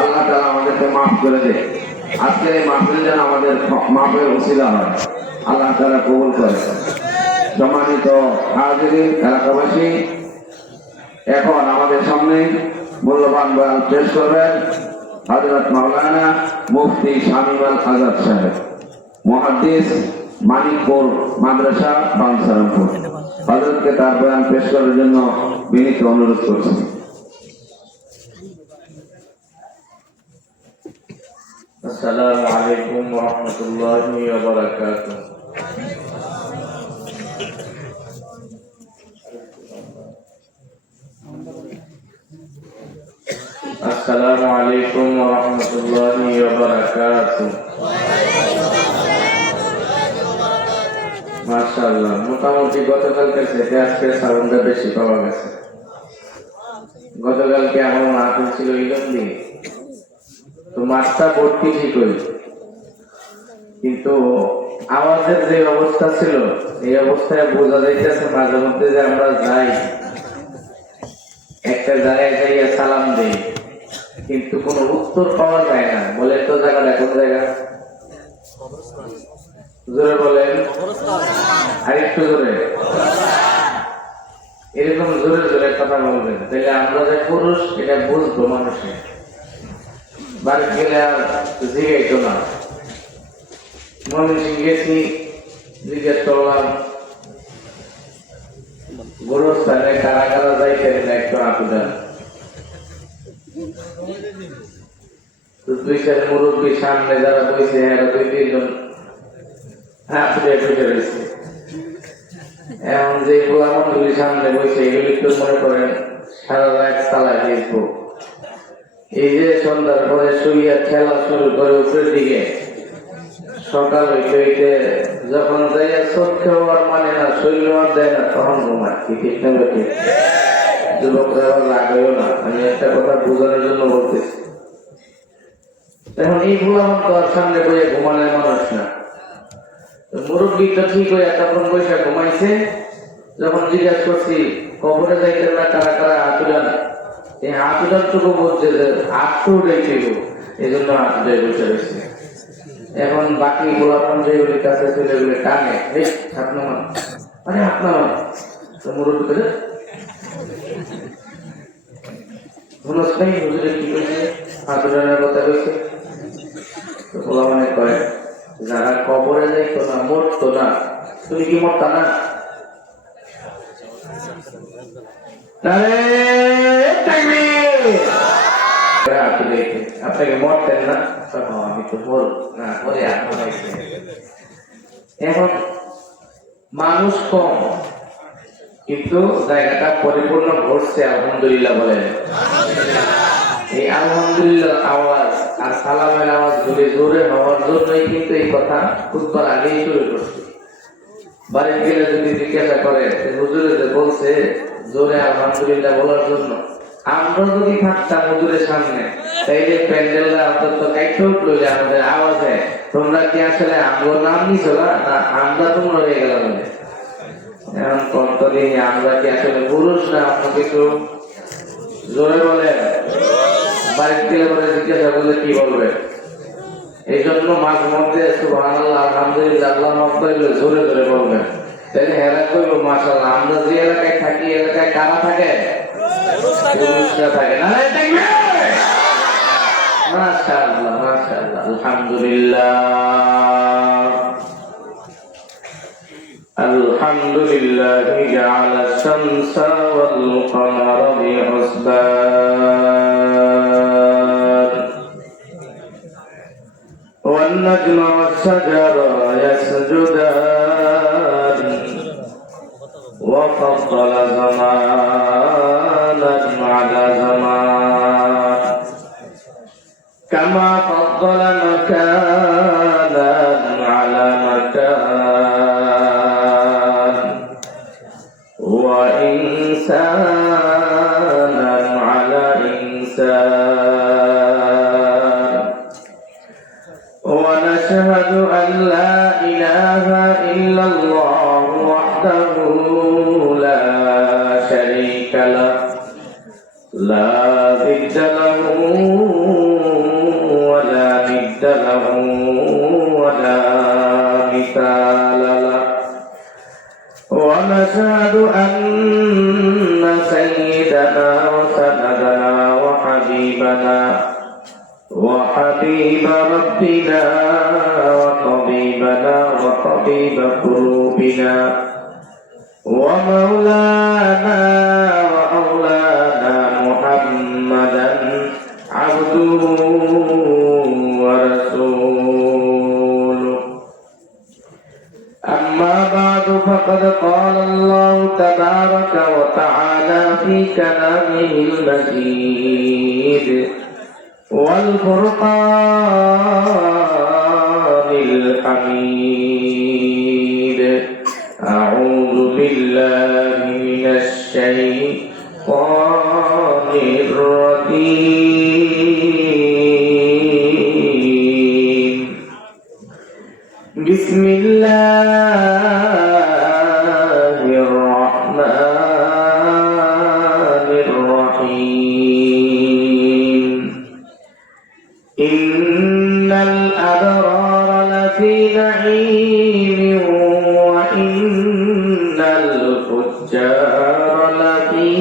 আল্লাহ তাআলা আমাদেরকে মাফ করে দেয়। আজকের এই মাহফিল যেন আমাদের মাফের ওসিলা হয়, আল্লাহ তাআলা কবুল করে। সম্মানিত হাজিরিন, এলাকাবাসী, এখন আমাদের সামনে মূল্যবান বয়ান পেশ করবেন হযরত মাওলানা মুফতি শামীম আল আজাদ সাহেব, মুহাদ্দিস, মানিকপুর মাদ্রাসা, বাঞ্ছারামপুর। হযরতকে তার বয়ান পেশ করার জন্য বিনীত অনুরোধ করছি। আসসালামু আলাইকুম ওয়া রাহমাতুল্লাহি ওয়া বারাকাতুহু। আসসালামু আলাইকুম ওয়া রাহমাতুল্লাহি ওয়া বারাকাতুহু। মাশাআল্লাহ, মোটামুটি গতকালকে থেকে আজকে সাউন্ডটা বেশি পাওয়া গেছে। গতকালকে আমার মাহফিল ছিল ইলন্দি, তো মাঠটা ভর্তি ঠিক হয়েছে, কিন্তু আমাদের যে অবস্থা ছিল এই অবস্থায় বোঝা যাইতেছে মাঝে মধ্যে যে আমরা যাই একটা জায়গায় যাইয়া সালাম দেই, কিন্তু কোনো উত্তর পাওয়া যায় না। বলে তো জায়গাটা কোন জায়গা? জোরে বলেন, আরেকটু জোরে। এরকম জোরে জোরে কথা বলবেন, তাহলে আমরা যে পুরুষ এটা বুঝবো মানুষে। বাড়ি গেলে আর জিগাইতো না। মনে গেছি, জিজ্ঞেস করলাম গোরস্থানে কারা কারা যাইতেন না একটু আপিদান। দুই চার মুরব্বীর সামনে যারা বইছে এরা দুই তিনজন হাঁপিয়ে ফেটে রয়েছে। এখন যে গোলামগুলির সামনে বইছে এগুলি একটু মনে করেন সারা রাত চালায় দেখবো। এই যে সন্ধ্যার পরে শুইয়া খেলা শুরু করে উপরের দিকে, সকাল হইতে হইতে যখন যাইয়া চোখ খাওয়ার মানে না, শরীর আর দেয় না, তখন ঘুমায়। কি ঠিক না বেঠিক? যুবকরা আবার রাগেও না, আমি একটা কথা বোঝানোর জন্য বলতেছি। এখন এই গোলাম তো আর সামনে বইয়ে ঘুমানোর মানুষ না। মুরব্বীটা ঠিক হয়ে তখন বৈশা ঘুমাইছে। যখন জিজ্ঞাসা করছি কবরে যাইতেন না কারা কারা হাতুড়ান, এই হাতুড়ানটুকু বলছে যে হাতটু উঠেছিল, এই জন্য হাতুড়ায় বসে রয়েছে। এখন বাকি গোলাপন যেগুলির কাছে চলে গেলে টানে, আপনার মান, আরে আপনার মান তো মুরব্বী করে মনস্থায়ী হুজুরে কি করেছে, হাতুড়ানের কথা কইছে। তো গোলাপনে কয় যারা কবরে যাইতো না, মরতো না, তুমি কি মরতা না? আপনাকে মরতেন না? আমি তো না পরে এখন মানুষ কম, কিন্তু জায়গাটা পরিপূর্ণ ভরছে, আলহামদুলিল্লাহ বলেন। এই আলহামদুলিল্লাহ আওয়াজ আর সালামের আওয়াজ গুলি জোরে হওয়ার জন্যই কিন্তু এই কথা খুতবার আগেই শুরু করছে। বাড়ি গেলে যদি জিজ্ঞাসা করে হুজুরে যে বলছে জোরে আলহামদুলিল্লাহ বলার জন্য, আমরা যদি থাকতাম হুজুরের সামনে, তাইলে প্যান্ডেলরা অন্তত কাইতে উঠলো যে আমাদের আওয়াজে তোমরা কি আসলে আমগো নাম নিছো না, আমরা তোমরা হয়ে গেলাম। এখন কতদিন আমরা কি আসলে পুরুষ না অন্য কিছু? জোরে বলেন। বাড়িতে গেলে পরে জিজ্ঞাসা করলে কি বলবে? এই জন্য মাঝে মধ্যে সুবহানাল্লাহ, আলহামদুলিল্লাহ, আল্লাহ মাফ করলে জোরে জোরে বলবেন। তাহলে হেরা করবো মাশাআল্লাহ। আমরা যে এলাকায় থাকি, এলাকায় কারা থাকে? পুরুষরা থাকে না? মাশাআল্লাহ মাশাআল্লাহ, আলহামদুলিল্লাহ আলহামদুলিল্লাহ। জাআলা শামসা ওয়াল কমারা বিহুসবান ওয়ান নাজমু ওয়াশ শাজারা ইয়াসজুদান ওয়া ফাদ্দালা জামানান আলা জামান কামা ফাদ্দালা মাকানান আলা মাকান ওয়া ইনসানান আলা ইনসান ওয়া নাশহাদু আন লা ইলাহা ইল্লাল্লাহু ওয়াহদাহু লা শারীকা লাহু লা যিদ্দা লাহু حبيبنا وحبيب ربنا وطبيبنا وطبيب قلوبنا ومولانا وأولانا محمدا عبده ورسوله. أما بعد فقد قال الله تبارك وتعالى في كلامه المجيد والفرقان الحميد. أعوذ بالله من الشيطان الرجيم. بسم الله الرحمن الرحيم. إن الأبرار لفي نعيم وإن الفجار لفي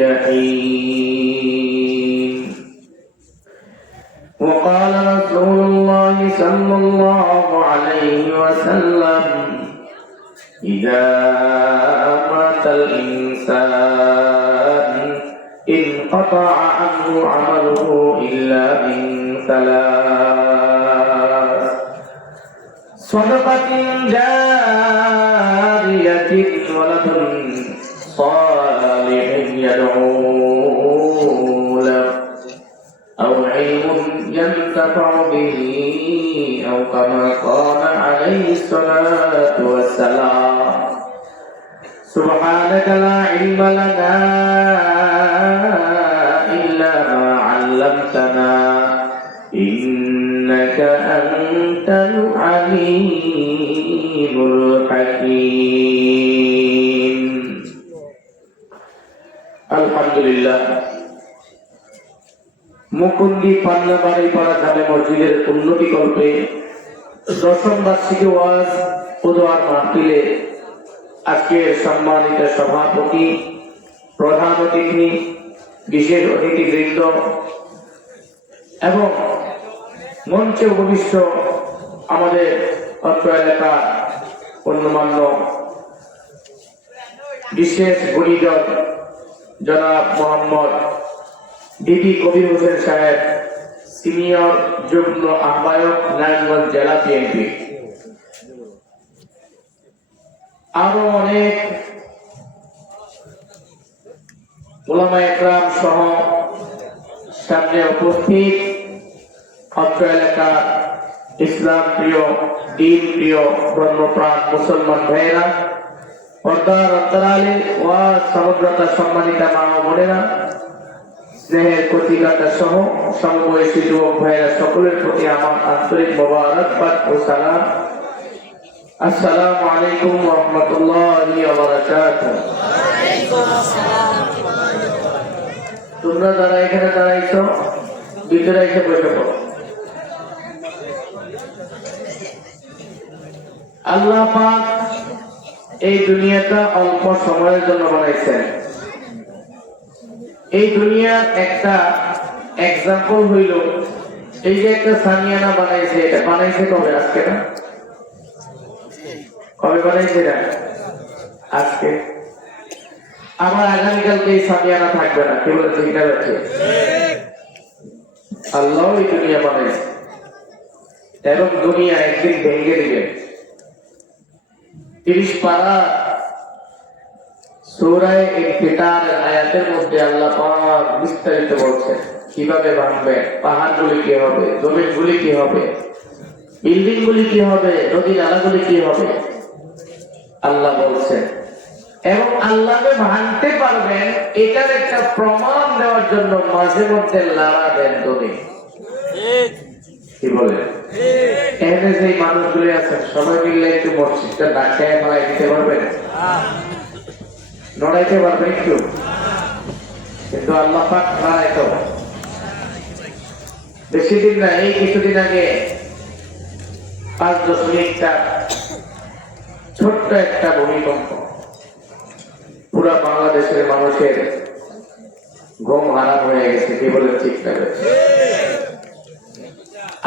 جحيم. وقال رسول الله صلى الله عليه وسلم إذا مات الإنسان انقطع عنه عمله إلا من ثلاث: صدقة جارية ولد صالح يدعو له أو علم ينتفع به أو كما قال عليه الصلاة والسلام. سبحانك لا علم لنا إلا ما علمتنا إنك أنت العليم الحكيم. الحمد لله. মুকুন্দি পান্নাবাড়ি পাড়া জামে মসজিদের উন্নতি কল্পে দশম বার্ষিকী ওয়াজ ও দোয়ার মাহফিলে আজকের সম্মানিত সভাপতি, প্রধান অতিথি, বিশেষ অতিথিবৃন্দ এবং মঞ্চে উপবিষ্ট আমাদের অত্র এলাকার গণ্যমান্য বিশেষ গুণীজন জনাব মোহাম্মদ ডিবি কবির হোসেন সাহেব, সিনিয়র যুগ্ম আহ্বায়ক, নারায়ণগঞ্জ জেলা বিএনপি, আরো অনেক উলামা একরাম সহ সামনে উপস্থিত অত্র এলাকার ইসলাম প্রিয়, দিন প্রিয়, ধর্মপ্রাণ মুসলমান ভাইয়েরা, পর্দার অন্তরালে ওয়া সমগ্রতা সম্মানিতা মা ও বোনেরা, স্নেহের কচিকাটা সহ সমবয়সী যুবক ভাইয়েরা, সকলের প্রতি আমার আন্তরিক মোবারকবাদ ও সালাম। আসসালামু আলাইকুম ওয়া রাহমাতুল্লাহি ওয়া বারাকাতুহু। তোমরা যারা এখানে দাঁড়াইছো ভিতরে এসে বসে পড়ো। আল্লাহ পাক এই দুনিয়াটা অল্প সময়ের জন্য বানাইছেন। এই দুনিয়ার একটা এক্সাম্পল হইল এই যে একটা সামিয়ানা বানাইছে, এটা বানাইছে কবে? আজকে না? কবে বানাইছে এটা? আজকে। আবার আগামীকালকে এই সামিয়ানা থাকবে না। কি বলেছে? কিনা যাচ্ছে আল্লাহ এই দুনিয়া বানাইছে এবং দুনিয়া একদিন ভেঙে দিবে। 30 পারা সূরা ইনফিতার আয়াতের মধ্যে আল্লাহ পাক বিস্তারিত বলছেন কিভাবে ভাঙবে, পাহাড়গুলি কি হবে, জমিনগুলি কি হবে, বিল্ডিং গুলি কি হবে, নদী নালাগুলি কি হবে, আল্লাহ বলছেন। এবং আল্লাহকে ভাঙতে পারবেন এটার একটা প্রমাণ দেওয়ার জন্য মাঝে মধ্যে লাড়া দেন তুমি। কি বলে? এখানে যে মানুষগুলি আছেন সবাই মিলে একটু মসজিদটা ডাকায় ফেলাই দিতে পারবেন? নড়াইতে পারবে একটু? কিন্তু আল্লাহ পাক নড়াইতো। বেশি দিন না, এই কিছুদিন আগে 5.4 ছোট্ট একটা ভূমিকম্প পুরা বাংলাদেশের মানুষের ঘুম হারাম হয়ে গেছে, কি বলে ঠিক না?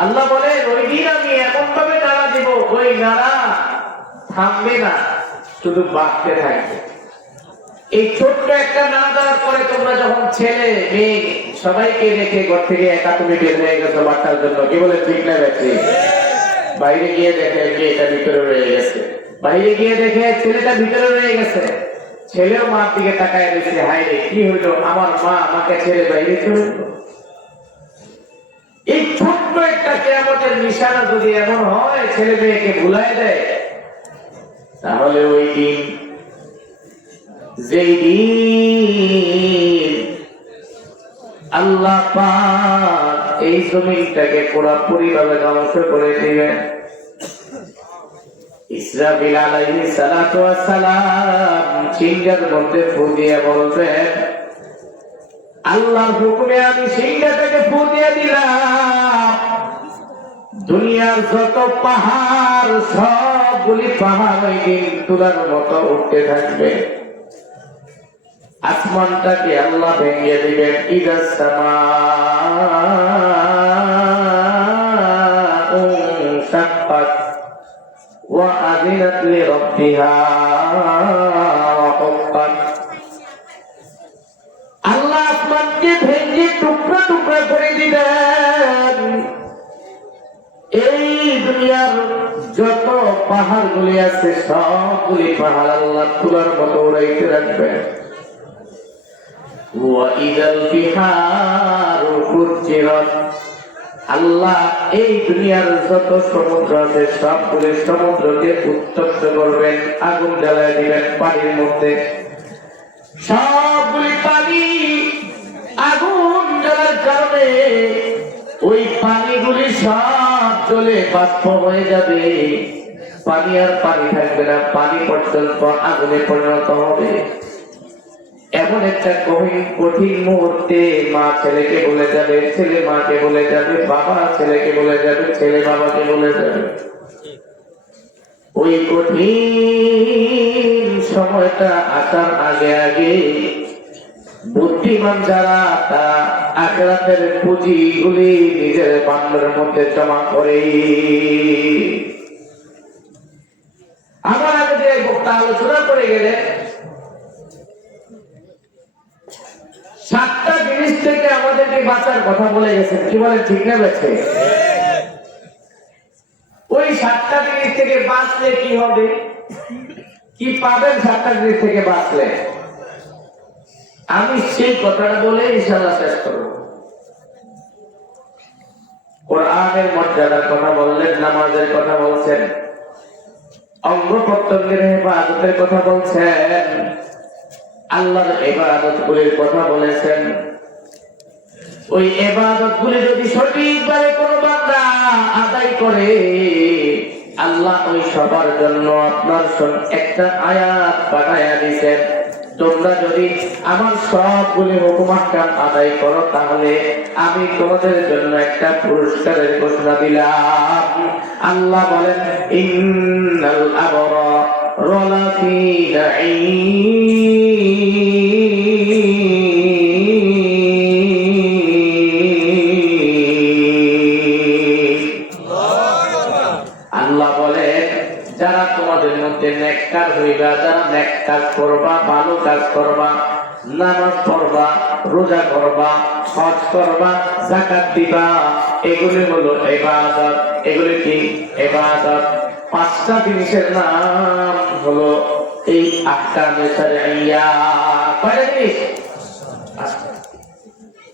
আল্লাহ বলে ওই দিন আমি এমন ভাবে নাড়া দিব, ওই নাড়া থামবে না, শুধু বাড়তে থাকবে। এই ছোট্ট একটা নাড়া দেওয়ার পরে তোমরা যখন ছেলে মেয়ে সবাইকে রেখে ঘর থেকে একা তুমি বের হয়ে গেছো বাচ্চার জন্য, কি বলে ঠিক না? গেছে বাইরে গিয়ে দেখে মেয়েটা ভিতরে রয়ে গেছে, বাইরে গিয়ে দেখে ছেলেটা ভিতরে রয়ে গেছে, ছেলেও মার দিকে তাকায় দিচ্ছে, হায় রে কি হইলো, আমার মা আমাকে ছেড়ে বাইরে চলে গেল। এই ছোট্ট একটা কিয়ামতের নিশানা যদি এমন হয় ছেলে মেয়েকে ভুলাই দেয়, তাহলে ওই দিন, যেই দিন আল্লাহ পাক এই জমিনটাকে পুরোপুরি ভাবে ধ্বংস করে দিবেন, ইসরাফিল আলাইহিস সালাতু ওয়াস সালাম সিংহার মধ্যে ফু দিয়ে বলবেন, আল্লাহর হুকুমে আমি সিংহাটাকে ফু দিয়ে দিলাম, দুনিয়ার যত পাহাড় সবগুলি পাহাড় ওই দিন তুলার মতো উঠতে থাকবে, আসমানটাকে আল্লাহ ভেঙে দিবেন, ইদাস সামাউ শাক্কাত ওয়া আযিনাত লিরাব্বিহা ওয়া হুক্কাত। আল্লাহ আসমানকে ভেঙে টুকরা টুকরা করে দিবেন, এই দুনিয়ার যত পাহাড়গুলি আছে সবগুলি পাহাড় আল্লাহ তুলার মতো উড়াইতে রাখবেন। ওয়াইদাল বিহারু ফুজ্জিরাত, আল্লাহ এই দুনিয়ার যত সমুদ্র আছে সবগুলি সমুদ্রকে উত্তপ্ত করবেন, আগুন জ্বালায় দিবেন পানির মধ্যে, সবগুলি পানি আগুন জ্বালার কারণে ওই পানিগুলি সব চলে বাষ্প হয়ে যাবে, পানি আর পানি থাকবে না, পানি পর্যন্ত আগুনে পরিণত হবে। এমন একটা কঠিন মুহূর্তে মা ছেলেকে বলে যাবে, ছেলে মাকে বলে যাবে, বাবা ছেলেকে বলে যাবে, ছেলে বাবাকে বলে যাবে। ওই কঠিন সময়টা আসার আগে আগে বুদ্ধিমান যারা তারা আখিরাতের পুঁজিগুলি নিজের বান্দার মধ্যে জমা করে। আমার আগে যে বক্তা আলোচনা করে গেলে 7টা জিনিস থেকে আমাদেরকে বাঁচার কথা বলে গেছেন, কি বলে ঠিক না? বেছে ওই 7টা জিনিস থেকে বাঁচলে কি হবে, কি পাবেন 7টা জিনিস থেকে বাঁচলে, আমি সেই কথাটা বলে ইনশাআল্লাহ শেষ করব। কোরআনের মর্যাদার কথা বললেন, নামাজের কথা বলছেন, অঙ্গ প্রত্যঙ্গের ইবাদতের কথা বলছেন, আল্লাহর ইবাদতগুলির কথা বলেছেন। ওই ইবাদতগুলি যদি সঠিকভাবে কোনো বান্দা আদায় করে, আল্লাহ ওই সবার জন্য আপনার একটা আয়াত বানায়া দিয়েছেন, তোমরা যদি আমার সবগুলি হুকুম আহকাম আদায় করো তাহলে আমি তোমাদের জন্য একটা পুরস্কারের ঘোষণা দিলাম। আল্লাহ বলেন, ইন্নাল আবরারা লাফি নাঈম। আল্লাহ বলেন, যারা তোমাদের মধ্যে নেককার হইবা, যারা নেক কাজ করবা, ভালো কাজ করবা, নামাজ পড়বা, রোজা করবা, হজ করবা, যাকাত দিবা, এগুলি হলো ইবাদত। এগুলি কি? ইবাদত। 5টা জিনিসের নাম হলো এই আহকামে শরঈয়া। কয়টা জিনিস?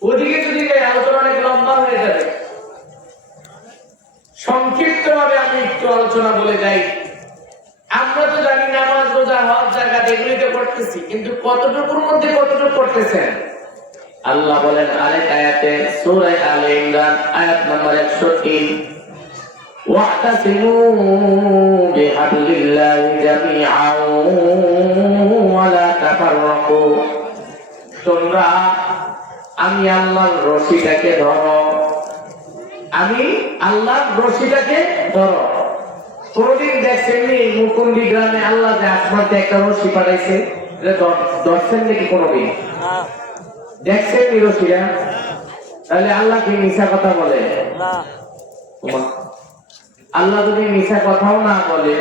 ওদিকে যদি আলোচনা অনেক লম্বা হয়ে যাবে, সংক্ষিপ্ত ভাবে আমি একটু আলোচনা বলে যাই। আমরা তো জানি নামাজ, রোজা, হজ, যাকাত এগুলি তো করতেছি, কিন্তু কতটুকুর মধ্যে কতটুকু করতেছেন? আল্লাহ বলেন আরেক আয়াতে, সূরা আলে ইমরান আয়াত নম্বর 103, ওয়াতাসিমু বিহাবলিল্লাহি জামিআন ওয়া লা তাফাররাকু। তোমরা আমি আল্লাহর রশিটাকে ধরো, আমি আল্লাহর রশিটাকে ধরো। কোনদিন দেখছেন মুকুন্দি গ্রামে আল্লাহ যে আসমানতে একটা রশি পাঠাইছে, ধরছেন নাকি কোনদিন? দেখছেন নিরসিরা? তাহলে আল্লাহ কি মিথ্যা কথা বলে? আল্লাহ যদি মিথ্যা কথাও না বলে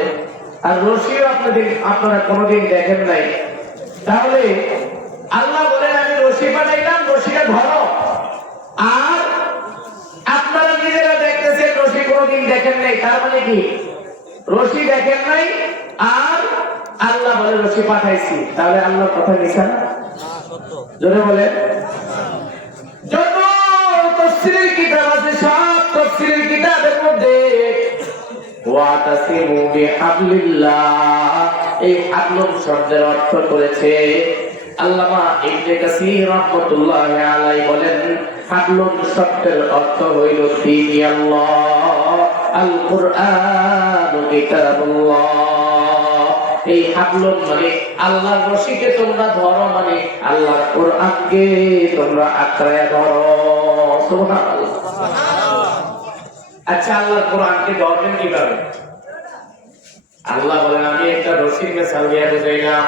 আর রশিও আপনারা কোনোদিন দেখেন নাই, তাহলে আল্লাহ বলেন আমি রশি বানাইলাম, রশিটা ধরো। আর আপনারা নিজেরা দেখতেছেন রশি কোনোদিন দেখেন নাই, তার মানে কি রশি দেখেন নাই আর আল্লাহ বলে রশি পাঠাইছি, তাহলে আল্লাহর কথা মিথ্যা না? জোরে বলে। যত তাফসীরের কিতাব আছে সব তাফসীরের কিতাবের মধ্যে ওয়াতাসিমু বিহাবলিল্লাহ এই হাবলুন শব্দের অর্থ করেছে আল্লামা ইবনে কাসীর রাহমাতুল্লাহি আলাইহি বলেন হাবলুন শব্দের অর্থ হইল দীনি আল্লাহ আল কুরআন কিতাবুল্লাহ। এই হাবলুন মানে আল্লাহর রশিকে তোমরা ধরো, মানে আল্লাহর কোরআনকে তোমরা আঁকড়ায়া ধরো। সুবহানাল্লাহ। আচ্ছা, আল্লাহর কোরআনকে ধরবেন কিভাবে? আল্লাহ বলেন আমি একটা রশির মিসাল দিয়ে বুঝাইলাম।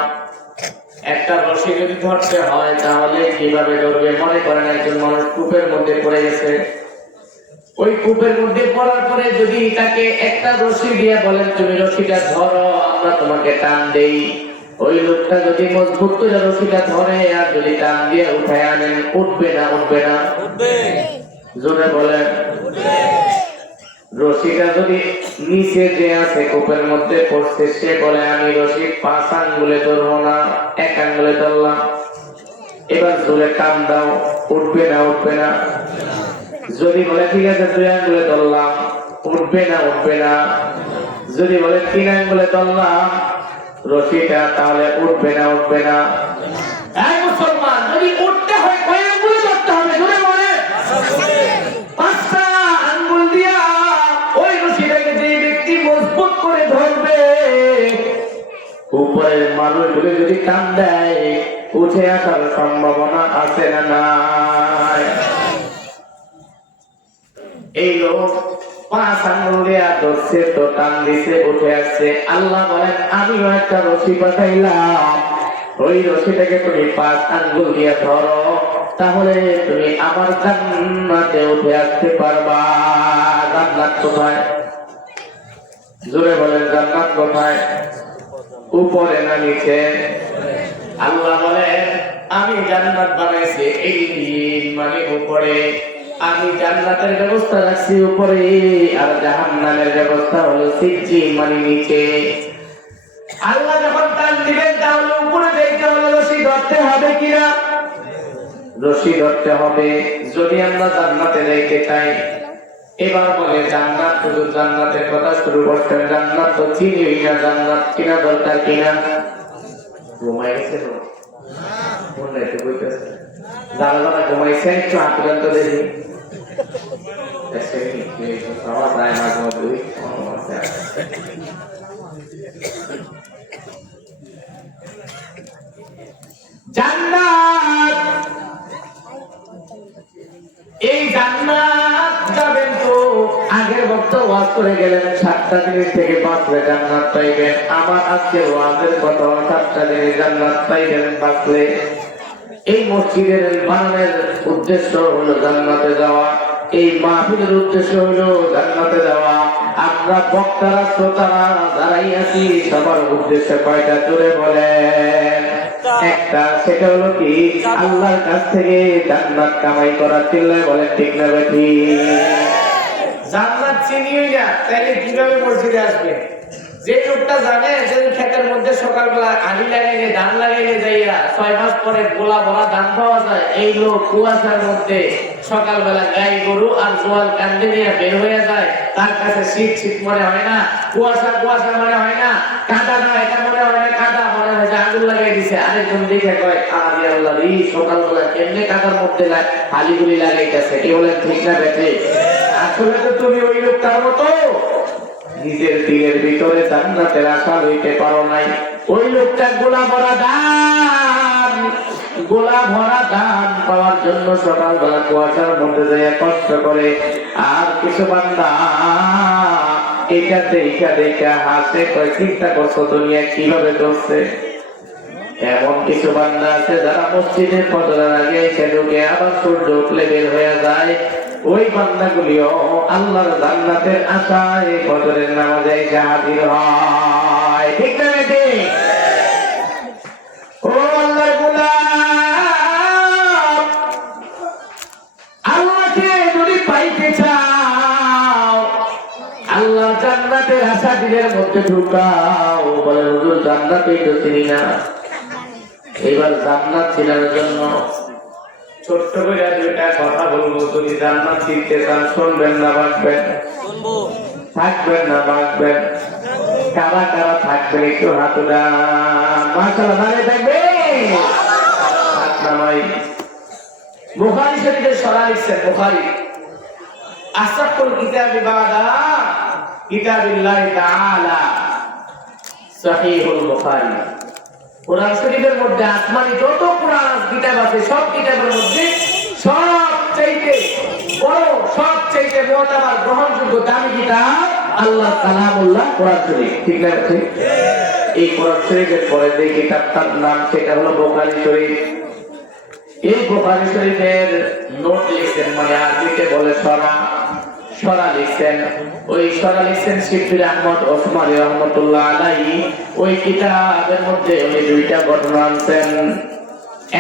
একটা রশি যদি ধরতে হয় তাহলে কিভাবে ধরবে? মনে করেন একজন মানুষ কূপের মধ্যে পড়ে গেছে, ওই কূপের মধ্যে পড়ার পরে যদি তাকে একটা রশি দিয়ে বলেন তুমি রশিটা ধরো, আমরা তোমাকে টান দেই, ওই লোকটা যদি মজবুত করে রশিটা ধরে আর যদি টান দিয়ে উঠায় আনেন, উঠবে না? উঠবে না? জোরে বলেন। রশিটা যদি নিচে যে আছে কূপের মধ্যে পড়ছে, সে বলে আমি রশি 5 আঙ্গুলে ধরবো না, 1 আঙ্গুলে ধরলাম, এবার জোরে টান দাও, উঠবে না? উঠবে না? যদি বলে ঠিক আছে 2 আঙ্গুলে ধরলাম, উঠবে না? উঠবে না? যদি বলে 3 আঙ্গুলে ধরলাম রশিটা, তাহলে উঠবে না? উঠবে না? এই মুসলমান, যদি উঠতে হয় কয় আঙ্গুলে ধরতে হবে? জোরে বলে। 5টা আঙ্গুল দিয়া ওই রশিটাকে যে ব্যক্তি মজবুত করে ধরবে, উপরের মানুষগুলো যদি টান দেয় উঠে আসার সম্ভাবনা আছে না নাই? এই লোক 5 আঙ্গুল দিয়া ধরছে তো টান দিছে, উঠে আসছে। আল্লাহ বলেন আমিও একটা রশি পাঠাইলাম, ওই রশিটাকে তুমি 5 আঙ্গুল দিয়ে ধরো, তাহলে তুমি আমার জান্নাতে উঠে আসতে পারবা। জান্নাত কোথায়? জোরে বলেন, জান্নাত কোথায়? উপরে না নিচে? আল্লাহ বলেন আমি জান্নাত বানাইছি এই দিন মানে উপরে, আমি জান্নাতের ব্যবস্থা রাখছি উপরে, আর জাহান্নামের ব্যবস্থা হলো সিজ্জিন মানে নিচে। আল্লাহ যখন টান দিবেন তাহলে উপরে দেখতে হলে রশি ধরতে হবে কিনা? রশি ধরতে হবে যদি আমরা জান্নাতে যাইতে চাই। এবার বলে জান্নাত, শুধু জান্নাতের কথা শুরু করছেন, জান্নাত তো চিনি না, জান্নাত চিনা দরকার কিনা? ঘুমাই গেছে তো মনে একটু বইতেছে, যারা যারা ঘুমাইছেন একটু হাত তুলেন তো দেখি। জান্নাত, এই জান্নাত যাবেন তো আগের বক্তা ওয়াজ করে গেলেন 7টা জিনিস থেকে বাঁচলে জান্নাত পাইবেন। আমার আজকের ওয়াজের কথা 7টা জিনিস জান্নাত পাইবেন বাঁচলে। এই মসজিদের বানানোর উদ্দেশ্য হলো জান্নাতে যাওয়া, এই মাহফিলের উদ্দেশ্য হলো জান্নাতে যাওয়া। আমরা বক্তারা শ্রোতারা যারাই আছি সবার উদ্দেশ্য কয়টা? জোরে বলেন। একটা, সেটা হলো কি আল্লাহর কাছ থেকে জান্নাত কামাই করা। চিল্লায় বলেন ঠিক না বেঠি? জান্নাত চিনিয়ে যা, তাইলে কিভাবে মসজিদে আসবে? যে লোকটা জানে যে ক্ষেতের মধ্যে সকালবেলা আলি লাগাইলে ধান লাগাইলে যাইয়া 6 মাস পরে গোলা ভরা ধান পাওয়া যায়, এই লোক কুয়াশার মধ্যে সকালবেলা গাই গরু আর জোয়াল কান্দে নিয়ে বের হয়ে যায়, তার কাছে শীত শীত মনে হয় না, কুয়াশা কুয়াশা মনে হয় না, কাদা না এটা মনে হয় না, কাদা মনে হয় যে আগুন লাগাই দিছে। আরেকজন দেখে কয় আরে আল্লাহ রে, সকালবেলা কেমনে কাদার মধ্যে হালিগুলি লাগাইতেছে। কি বলেন ঠিক না বেঠে? আসলে তো তুমি ওই লোকটার মতো নিজের দিলের ভিতরে জান্নাতের আশা লইতে পারো নাই। ওই লোকটা গোলা ভরা ধান পাওয়ার জন্য সকালবেলা কুয়াশার মধ্যে যাইয়া কষ্ট করে, আর কিছু বান্দা এটা দেখা দেখা হাসে, কয় চিন্তা করছো দুনিয়া কিভাবে চলছে। এমন কিছু বান্দা আছে যারা মসজিদের ফজরের আগে এসে ঢুকে আবার সূর্য উঠলে বের হয়ে যায়। ওই বান্দাগুলিও আল্লাহর জান্নাতের আশায় ফজরের নামাজে এসে হাজির হয়। ঠিক না নাকি? ও আল্লাহর গোলাম, আল্লাহকে যদি পাইতে চাও, আল্লাহ জান্নাতের আশা দিলের মধ্যে ঢুকাও। বলে হুজুর জান্নাতেই তো চিনি না। এবার জান্নাত চিনার জন্য ছোট্ট করে দুইটা কথা বলবো। যদি জান্নাত চিনতে চান শুনবেন না বাঁচবেন, থাকবেন না বাঁচবেন। কারা কারা থাকবেন একটু হাত উঠান। মাশাআল্লাহ, দাঁড়িয়ে থাকবে হাত নামাই। বুখারী শরীফের সরাহ লিখছেন বুখারী, আসাফুল কিতাবি বাদা কিতাবিল্লাহি তাআলা সহিহুল বুখারী। কোরআন শরীফের মধ্যে আসমানি যত কোরআন কিতাব আছে সব কিতাবের মধ্যে সবচাইতে বড়, সবচাইতে মুতাবার গ্রহণযোগ্য দামি কিতাব আল্লাহর কালামুল্লাহ কোরআন শরীফ। ঠিক না? এই কোরআন শরীফের পরে যে কিতাবটার নাম সেটা হলো বুখারী শরীফ। এই বুখারী শরীফের নোট লিখছেন, মানে আরবিতে বলে সরা লিখছেন। ওই সরা লিখছেন শিবলি আহমদ ওসমানী রহমতুল্লাহ আলাইহি। ওই কিতাবের মধ্যে উনি দুইটা ঘটনা আনছেন।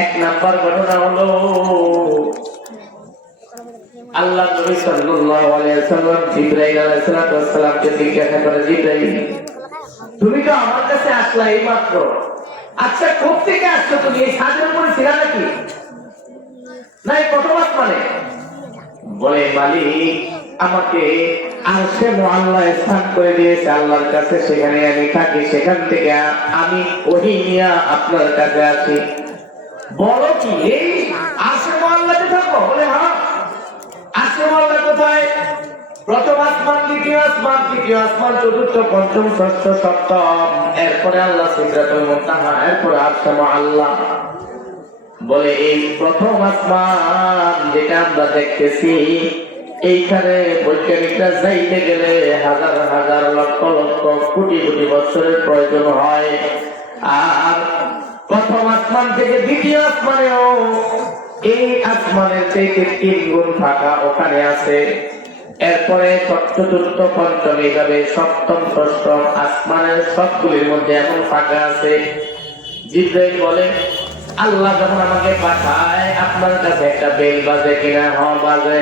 এক নাম্বার ঘটনা হলো আল্লাহ নবী সাল্লাল্লাহু আলাইহি ওয়াসাল্লাম জিবরাইল আলাইহিস সালামকে জিজ্ঞাসা করে, জিবরাইল তুমি তো আমার কাছে আসলা এই মাত্র, আচ্ছা কোথা থেকে আসছো তুমি? এই ছাদের উপরে ছিলা নাকি? নাই প্রথম আসমানে? বলে মালিক আমাকে আরশে মুআল্লায় স্থান করে দিয়েছে আল্লাহর কাছে, সেখানে আমি থাকি, সেখান থেকে আমি ওহী নিয়ে আপনার কাছে আসি। বলো কি এই আরশে মুআল্লাতে থাকো? বলে হ্যাঁ। আরশে মুআল্লা কোথায়? প্রথম আসমান, দ্বিতীয় আসমান, তৃতীয় আসমান, চতুর্থ, পঞ্চম, ষষ্ঠ, সপ্তম, এরপরে আল্লাহ সিদরাতুল মুনতাহা, এরপরে আরশে মুআল্লা। বলে এই প্রথম আসমান যেটা আমরা দেখতেছি, এইখানে বৈজ্ঞানিকরা যাইতে গেলে হাজার হাজার লক্ষ লক্ষ কোটি কোটি বছরের প্রয়োজন হয়। আর প্রথম আসমান থেকে দ্বিতীয় আসমানেও এই আসমানের থেকে 3 গুণ ফাঁকা ওখানে আছে। এরপরে চতুর্থ, পঞ্চম, এইভাবে সপ্তম, ষষ্ঠম আসমানের সবগুলির মধ্যে এমন ফাঁকা আছে। জিবরাইল বলে আল্লাহ যখন আমাকে পাঠায় আপনার কাছে একটা বেল বাজে কিনা? হ্যাঁ বাজে।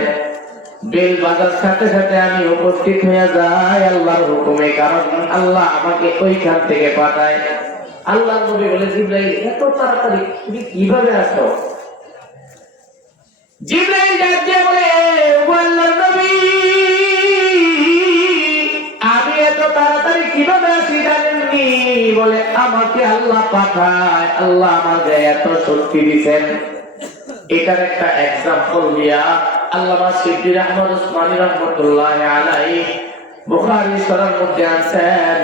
বেল বাজার সাথে সাথে আমি উপস্থিত হয়ে যাই আল্লাহর হুকুমে, কারণ আল্লাহ আমাকে ওইখান থেকে পাঠায়। আল্লাহ নবী বলে জিবরাইল এত তাড়াতাড়ি তুমি কিভাবে আসো? জিবরাইল ডাক দিয়ে বলে ও আল্লাহর নবী, আমি এত তাড়াতাড়ি কিভাবে আসি জানেননি? বলে আমাকে আল্লাহ পাঠায়, আল্লাহ আমাকে এত শক্তি দিয়েছেন। এটার একটা এক্সাম্পল দিয়া আল্লামা শিবলি আহমদ ওসমানী রহমতুল্লাহ আলাইহি বুখারী শরীফের মধ্যে আছেন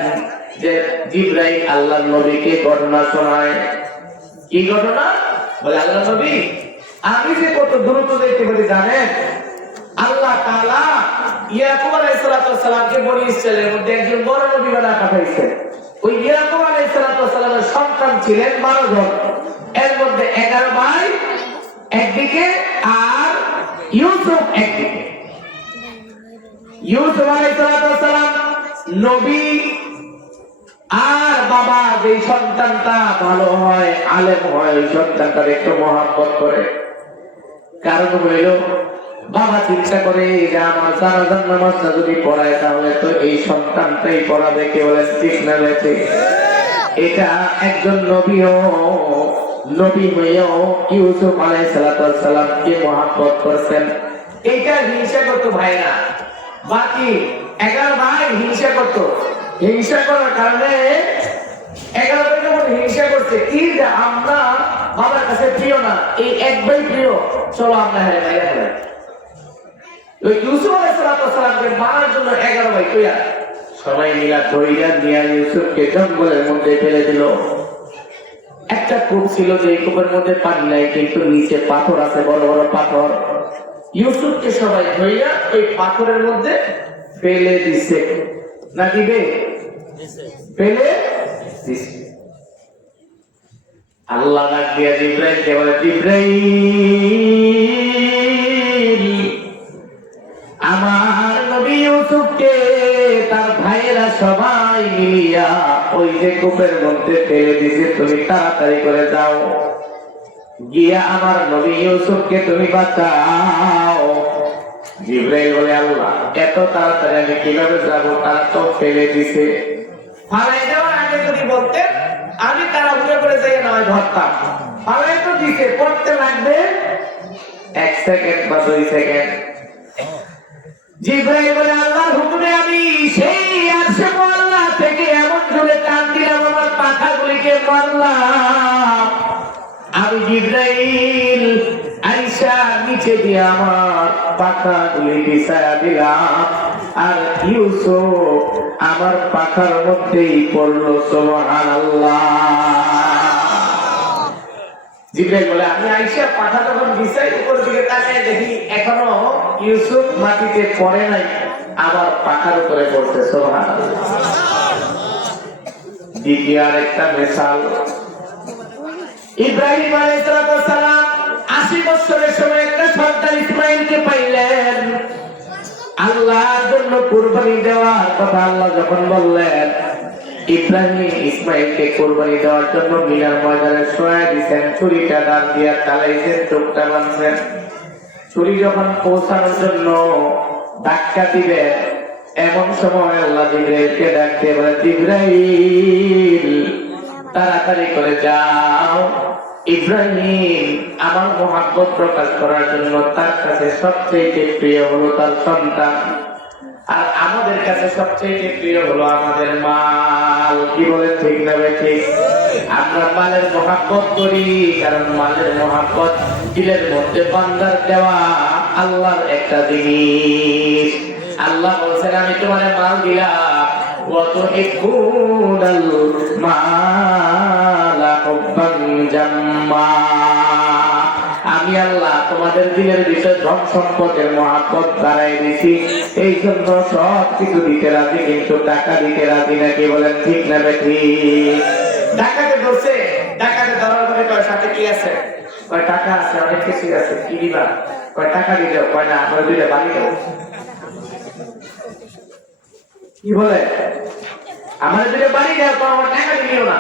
যে জিবরাইল আল্লাহর নবীকে ঘটনা শোনায়। কি ঘটনা? বলে আল্লাহ নবী আমি যে কত দ্রুত দেখতে পারি জানেন? আল্লাহ তাআলা ইয়াকুব আলাইহিস সালামকে বনি ইসরাইলের মধ্যে একজন বড় নবী বানায় পাঠাইছেন। ওই ইয়াকুব আলাইহিস সালামের সন্তান ছিলেন 12 জন। এর মধ্যে 11 ভাই একদিকে আর ইউসুফ একদিকে। ইউসুফ আলাইহিস সালাম নবী, আর বাবা যে সন্তানটা ভালো হয়, আলেম হয়, ওই সন্তানটার একটু মহব্বত করে। কারণ হইল বাবা চিন্তা করে যে আমার জানাজার নামাজটা যদি পড়ায় তাহলে তো এই সন্তানটাই পড়াবে। কে বলেন ঠিক না বেঁচে? এটা একজন নবীও, নবী হয়েও ইউসুফ আলাইহিস সালামকে মহব্বত করছেন। এইটা হিংসা করতো ভাইরা। বাকি 11 ভাই হিংসা করতো। হিংসা করার কারণে 11 ভাই যখন হিংসা করছে কি যে আমরা বাবার কাছে প্রিয় না, এই এক ভাই প্রিয়, চলো আমরা হেরে মেরে ফেলাই। ওই ইউসুফ আলাইহিস সালামকে মারার জন্য 11 ভাই তৈরি। সবাই মিলা ধৈর্য নিয়ে ইউসুফকে জঙ্গলের মধ্যে ফেলে দিল। একটা কূপ ছিল যে কূপের মধ্যে পানি নাই, কিন্তু নিচে পাথর আছে, বড় বড় পাথর। ইউসুফকে সবাই ধইরা ওই পাথরের মধ্যে ফেলে দিছে, না দিবে? ফেলে দিছে। আল্লাহ ডাক দিয়া জিবরাইলকে বলে, জিবরাইল, আমার নবী ইউসুফকে তার ভাইয়েরা সবাই মিলিয়া ওই যে কূপের মধ্যে ফেলে দিয়েছে, তুমি তাড়াতাড়ি করে যাও, গিয়া আমার নবী ইউসুফকে তুমি বাঁচাও। জিবরাইল বলে, আল্লাহ এত তাড়াতাড়ি আমি কিভাবে যাবো, তারা তো ফেলে দিছে। ফালাই দেওয়ার আগে যদি বলতেন আমি তাড়াহুড়ো করে যাই না হয় ধরতাম, ফালাই তো দিছে, পড়তে লাগবে 1 সেকেন্ড বা 2 সেকেন্ড। জিবরাইল বলে, আল্লাহর হুকুমে আমি সেই আরশে মুআল্লা থেকে এমন জোরে টান দিলাম, আমার পাখাগুলিকে মারলাম। আমি জিবরাইল আয়েশা নিচে দিয়ে আমার পাখাগুলি বিছায়া দিলাম, আর ইউসুফ আমার পাখার মধ্যেই পড়লো। সুবহানাল্লাহ। জিবরাইল বলে, আমি আয়েশা পাখা যখন বিছাই উপর দিকে তাকিয়ে দেখি এখনো ইউসুফ মাটিতে পড়ে নাই, আমার পাখার উপরে পড়ছে। সুবহানাল্লাহ। দ্বিতীয় আরেকটা মিসাল, ইব্রাহিম আলাইহিস সালাম 80 বছরের সময় একটা সন্তান ইসমাঈলকে পাইলেন। আল্লাহর জন্য কুরবানি দেওয়ার কথা আল্লাহ যখন বললেন, ইব্রাহিম ইসমাঈলকে কুরবানি দেওয়ার জন্য মিনার ময়দানে শোয়া দিয়েছেন, ছুরিটা দাঁত দিয়ে চালাইছেন, চোখটা বাঁধছেন। ছুরি যখন পৌঁছানোর জন্য ধাক্কা দিবেন, এমন সময় আল্লাহ জিবরাইলকে ডাকতে বলে, জিবরাইল তাড়াতাড়ি করে যাও, ইব্রাহিম আমার মহব্বত প্রকাশ করার জন্য তার কাছে সবচেয়ে প্রিয় হলো তার সন্তান, আর আমাদের কাছে সবচেয়ে প্রিয় হলো আমাদের মাল। কি বলে, ঠিক না ঠিক? আমরা মালের মহব্বত করি, কারণ মালের মহব্বত দিলের মধ্যে বান্দার দেওয়া আল্লাহর একটা জিনিস। আল্লাহ বলছেন, আমি তোমার মাল দিলাম, ওয়াতুহিব্বুনাল মালা হুব্বান জাম্মা। আমি আল্লাহ তোমাদের দিলের ভিতরে ধন সম্পদের মহব্বত বাড়াই দিছি, এই জন্য সব কিছু দিতে রাজি, কিন্তু টাকা দিতে রাজি না। কি বলেন, ঠিক না ঠিক? টাকাতে ধরছে, টাকাতে ধরার পরে কয় সাথে কি আছে, কয় টাকা আছে, অনেক কিছু আছে, কি দিবা, কয় টাকা দিতে, কয় না আমার দিলে বাড়ি দেবো। কি বলে, আমার দিলে বাড়ি দেওয়া, তো আমার টাকা দিও না,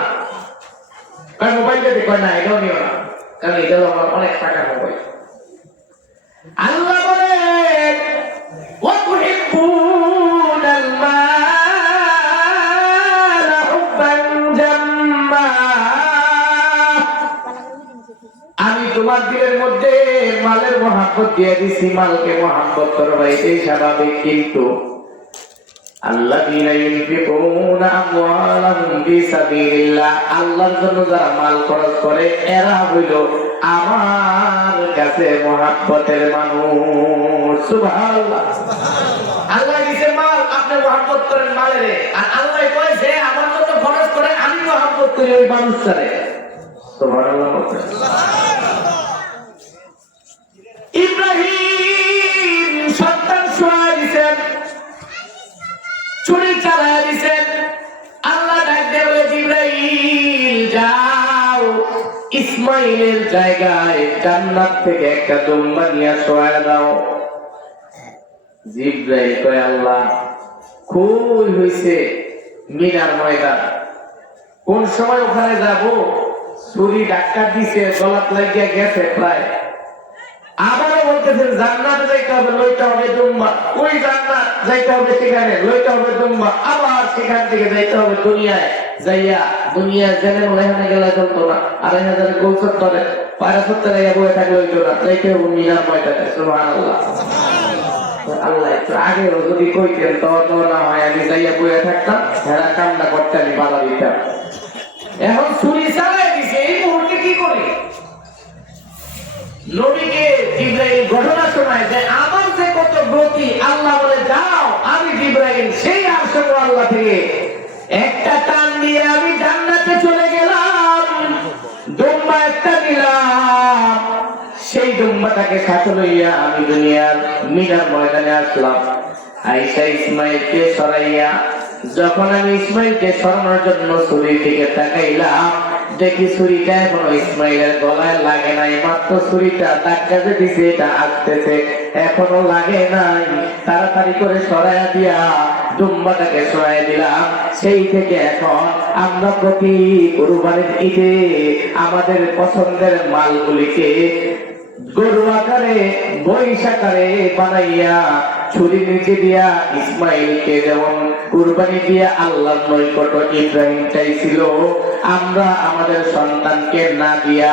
কয় মোবাইল দিতে, কয় না এটাও নিও না, কারণ এটা আমার অনেক টাকা মোবাইল। আল্লাহ বলেন, ওয়াতুহিব্বুনাল মালা হুব্বান জাম্মা। আমি তোমার দিলের মধ্যে মালের মহব্বত দিয়ে দিছি, মালকে মহব্বত করবা, এটাই স্বাভাবিক। কিন্তু আল্লাযীনা ইউনফিকুনা আমওয়ালাহুম ফিসাবিলিল্লাহ, আল্লাহর জন্য যারা মাল খরচ করে এরা হইল আমার কাছে মহব্বতের মানুষ। সুবহানাল্লাহ। আল্লাহ দিয়েছে মাল, আপনি মহব্বত করেন মালের, আর আল্লাহ কইছে আমার জন্য খরচ করে আমি মহব্বত করি ওই মানুষটারে। সুবহানাল্লাহ। ইব্রাহিম সন্তান শোয়া দিয়েছেন, ছুরি চালায়া দিয়েছেন। আল্লাহ ডাক দিয়ে বলে, জিবরাইল যাও, ইসমাইলের জায়গায় জান্নাত থেকে একটা দুম্বা নিয়ে শোয়া দাও। জিবরাইল কয়, আল্লাহ কই হইছে মিনার ময়দান, কোন সময় ওখানে যাব? ছুরি ধাক্কা দিছে, গলাত লাগিয়া গেছে প্রায়। আবারও বলতেছেন জান্নাতে যাইতে হবে, লইতে হবে দুম্বা, ওই জান্নাত যাইতে হবে, সেখানে লইতে হবে দুম্বা, আবার সেখান থেকে যাইতে হবে দুনিয়ায়, যাইয়া দুনিয়ায় জেনে এখানে গেলে চলতো না, 2500 গোল চত্বরে 75 বয়ে থাকলে হইতো না, যাইতে হবে মিনার ময়দানে। সুবহানাল্লাহ। আল্লাহ একটু আগেও যদি কইতেন তো না হয় আমি যাইয়া বয়ে থাকতাম, হেরা কামটা করতে আমি বাধা দিতাম। এখন ছুরি চালাই দিছে, এই মুহূর্তে কি করি? নবীকে জিবরাইল ঘটনা শোনায় যে আমার যে কত গতি, আল্লাহ বলে যাও, আমি জিবরাইল সেই আরশে মুআল্লা থেকে একটা টান দিয়ে আমি জান্নাতে চলে গেলাম, দুম্বা একটা নিলাম, সেই দুম্বাটাকে সাথে লইয়া আমি দুনিয়ার মিনার ময়দানে আসলাম। আয়েশা ইসমাইলকে সরাইয়া, যখন আমি ইসমাইলকে সরানোর জন্য ছুরির দিকে তাকাইলাম, দেখি ছুরিটা এখনো ইসমাইলের গলায় লাগে নাই, মাত্র ছুরিটা ধাক্কা যে দিছে এটা আসতেছে, এখনো লাগে নাই। তাড়াতাড়ি করে সরাইয়া দিয়া দুম্বাটাকে সরাই দিলাম। সেই থেকে এখন আমরা প্রতি কুরবানির ঈদে আমাদের পছন্দের মালগুলিকে গরু আকারে মহিষ আকারে বানাইয়া ছুরি নিচে দিয়া ইসমাইলকে যেমন কুরবানি দিয়া আল্লাহর নৈকট ইব্রাহিম চাইছিল, আমরা আমাদের সন্তানকে না দিয়া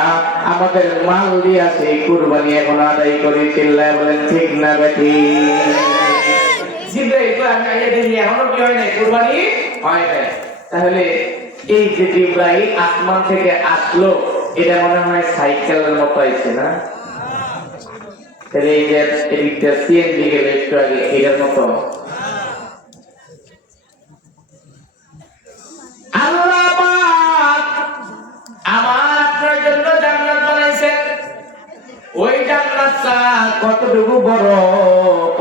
আমাদের মাল দিয়া সেই কুরবানি এখন আদায় করে। চিল্লায় বলেন ঠিক না বেঠি? জিব্রাইল তো আমি আইয়া দেখি এখনো কি হয় নাই, কুরবানি হয় নাই। তাহলে এই যে জিব্রাইল আসমান থেকে আসলো, এটা মনে হয় সাইকেলের মতো আইছে না? তাহলে এই যে এদিকটা সিএনজি গেলে একটু আগে এটার মতো। আল্লাহ পাক আমার আপনার জন্য জান্নাত বানাইছেন। ওই জান্নাতটা কতটুকু বড়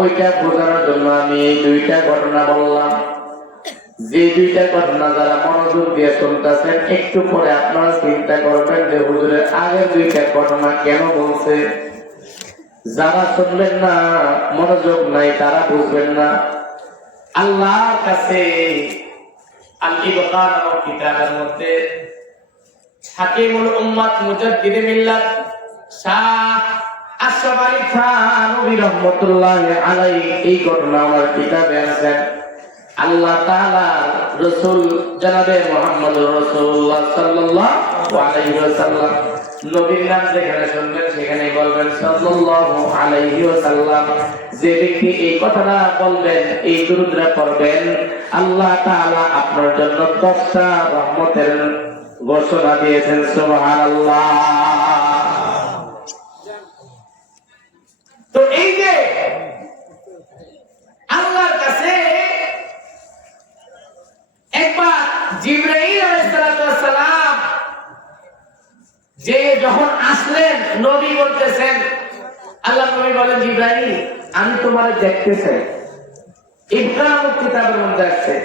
ওইটা বোঝানোর জন্য আমি এই দুইটা ঘটনা বললাম। যে দুইটা ঘটনা যারা মনোযোগ দিয়ে শুনতেছেন, একটু পরে আপনারা চিন্তা করবেন যে হুজুরের আগের দুইটা ঘটনা কেন বলছে। যারা শুনবেন না, মনোযোগ নাই, তারা বুঝবেন না। আল্লাহর কাছে আল ইবকা নামক কিতাবের মধ্যে হাকিমুল উম্মাত মুজাদ্দিদে মিল্লাত শাহ আশরাফ আলী থানভী রাহমাতুল্লাহি আলাইহি এই ঘটনা ওনার কিতাবে আছেন। আল্লাহ তাআলা রাসূল জনাবে মুহাম্মদুর রাসূলুল্লাহ সাল্লাল্লাহু আলাইহি ওয়াসাল্লাম নবীর নাম যেখানে শুনবেন সেখানে বলবেন সাল্লাল্লাহু আলাইহি ওয়াসাল্লাম। যে ব্যক্তি এই কথাটা বলবেন, এই দুরূদটা পড়বেন, আল্লাহ তাআলা আপনার জন্য 10টা রহমতের ঘোষণা দিয়েছেন। সুবহানাল্লাহ। তো এই যে আল্লাহর কাছে একবার জিবরাইল আলাইহিস সালাম যে যখন আসলেন, নবী বলতেছেন, আল্লাহ নবী বলেন জিবরাইল আমি তোমার দেখতে চাই। ইকরাম কিতাবের মধ্যে আছে,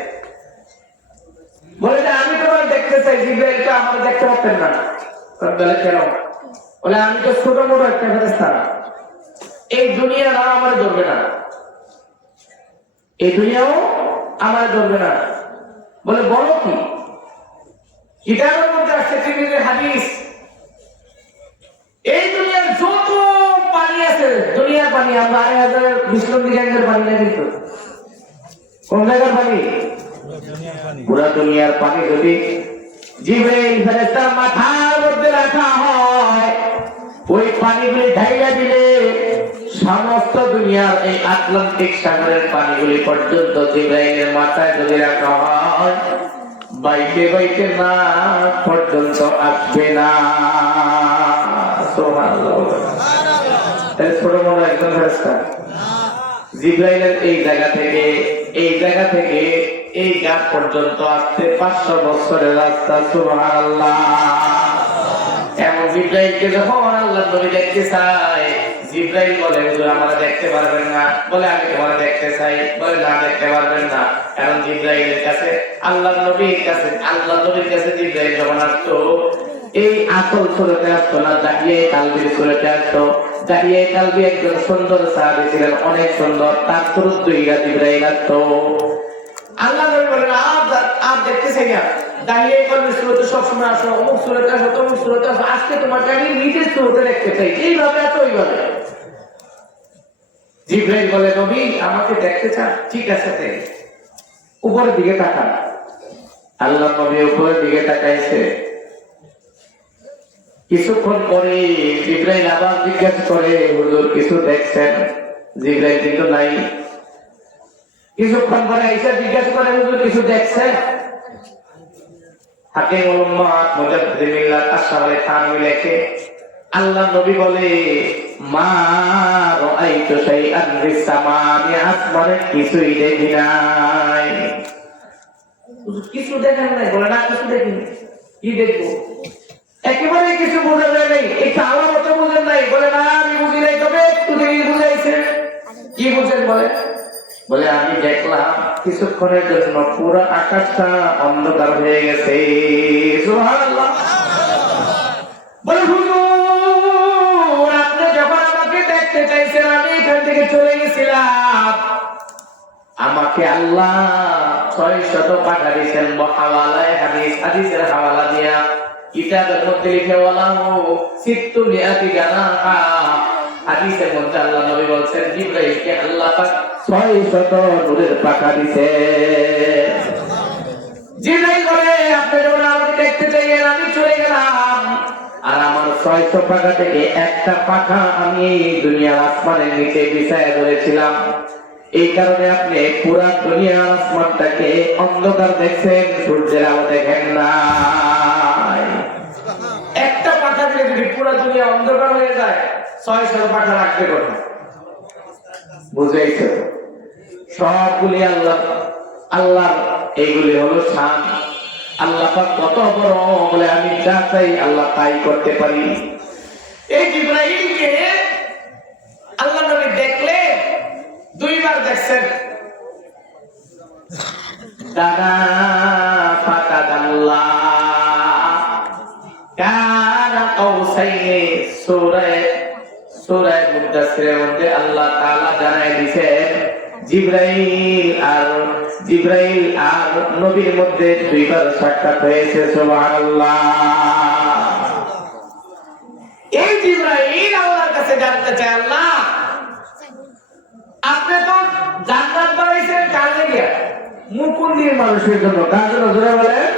বলে যে আমি তোমার দেখতে চাই। জিবরাইল তো আমার দেখতে পারতেন না। বলে কেন? বলে আমি তো ছোট মোটো একটা ফেরেশতা, এই দুনিয়া না আমার ধরবে না, এই দুনিয়াও আমার ধরবে না। বলে বলো কি? কিতাবের মধ্যে আছে তিরমিজির হাদিস, এই দুনিয়ার যত পানি আছে, দুনিয়ার পানি, আমরা 2020 গ্যাংয়ের পানি না, কিন্তু কোন জায়গার পানি? পুরা দুনিয়ার পানি যদি জিবরাইল ফেরেশতার মাথার মধ্যে রাখা হয়, ওই পানিগুলি ঢাইলা দিলে সমস্ত দুনিয়ার এই আটলান্টিক সাগরের পানিগুলি পর্যন্ত জিবরাইলের মাথায় যদি রাখা হয়, বাইতে বাইতে না পর্যন্ত আসবে না। সুবহানাল্লাহ। ছোট বড় একজন ফেরেশতা জিবরাইলের এই জায়গা থেকে এই ঘাট পর্যন্ত আসতে 500 বছরের রাস্তা। সুবহানাল্লাহ। এমন জিবরাইলকে যখন আল্লাহ নবী দেখতে চায়, জিবরাইল বলে হুজুর আমরা দেখতে পারবেন না। বলে আমি তোমার দেখতে চাই। বলে না, দেখতে পারবেন না। কারণ জিবরাইলের কাছে আল্লাহ নবীর কাছে জিবরাইল যখন আসতো, এই আসল সুরতে আসতো না, দাহিয়ে কালবির সুরতে আসতো। দাহিয়ে কালবি একজন সুন্দর সাহাবী ছিলেন, অনেক সুন্দর, তার সুরত দুইরা জিবরাইল আসতো। আল্লাহ নবী বলেন আপ দেখতে চাই না, দাহিয়ে কালবির সুরতে সবসময় আসো, অমুক সুরতে আসো, তমুক সুরতে আসো, আজকে তোমাকে আমি নিজের সুরতে দেখতে চাই। এইভাবে এত ওইভাবে জিবরাইল বলে নবী আমাকে দেখতে চান? ঠিক আছে, উপরের দিকে তাকান। আল্লাহ নবী উপরের দিকে তাকাইছে। কিছুক্ষণ পরে জিবরাইল আবার জিজ্ঞাসা করে হুজুর কিছু দেখছেন? জিবরাইল কিন্তু নাই। কিছুক্ষণ পরে এসে জিজ্ঞাসা করে হুজুর কিছু দেখছেন? হাকিমুল উম্মাত মুজাদ্দিদে মিল্লাত আশরাফ আলী থানভী লেখে, আল্লাহ নবী বলে মা রাআইতু শাইআন ফিস সামা, আমি আসমানে কিছুই দেখি নাই। কিছু দেখেন নাই? বলে না, কিছু দেখিনি। কি দেখবো? একেবারে কিছু বোঝা যায় নাই, একটু আমার মতো বুঝেন নাই? বলে না, আমি বুঝি নাই, তবে একটু দেখি বুঝাইছে। কি বুঝেন? বলে আমি দেখলাম কিছুক্ষণের জন্য পুরো আকাশটা অন্ধকার হয়ে গেছে। সুবহানাল্লাহ। বলে হুজুর আপনি যখন আমাকে দেখতে চাইছেন আমি এখান থেকে চলে গেছিলাম, আমাকে আল্লাহ 600 পাখা দিয়েছেন হাওয়ালায় হাদিসের হাওয়ালা দিয়া কিতাবের মধ্যে লিখে বলা হোক সিত্তু মিয়াতি জানাহা। হাদিসের মধ্যে আল্লাহ নবী বলছেন জিবরাইলকে আল্লাহ পাক 600 নূরের পাখা দিয়েছে। জিবরাইল বলে আপনি যখন আমাকে দেখতে চাইলেন আমি চলে গেলাম, আর আমার 600 পাখা থেকে একটা পাখা আমি দুনিয়ার আসমানের নিচে বিছায়া ধরেছিলাম। এই কারণে আপনি পুরা দুনিয়ার আসমানটাকে অন্ধকার দেখছেন, সূর্যের আলো দেখেন নাই। একটা পাখা দিলে যদি পুরা দুনিয়া অন্ধকার হয়ে যায় 600 পাখা রাখতে কোথায়? বুঝেইছো? সবগুলি আল্লাহ আল্লাহ, এইগুলি হলো শান। আল্লাহ পাক কত বড় বলে আমি যা চাই আল্লাহ তাই করতে পারি। এই জিবরাইলকে আল্লাহ নবী দেখলে 2 বার দেখছেন। দানা ফাতাদাল্লাহ কানা কাউসাইনি, সূরা মুদাসসিরের মধ্যে আল্লাহ তাআলা জানায় দিয়েছেন জিবরাইল আর নবীর মধ্যে 2 বার সাক্ষাৎ হয়েছে। সুবহানাল্লাহ। এই জিবরাইল আল্লাহর কাছে জানতে চায় আল্লাহ আপনি তো জান্নাত বানাইছেন কার লাগি? মুকুন্দির মানুষের জন্য। কার জন্য? জোরে বলেন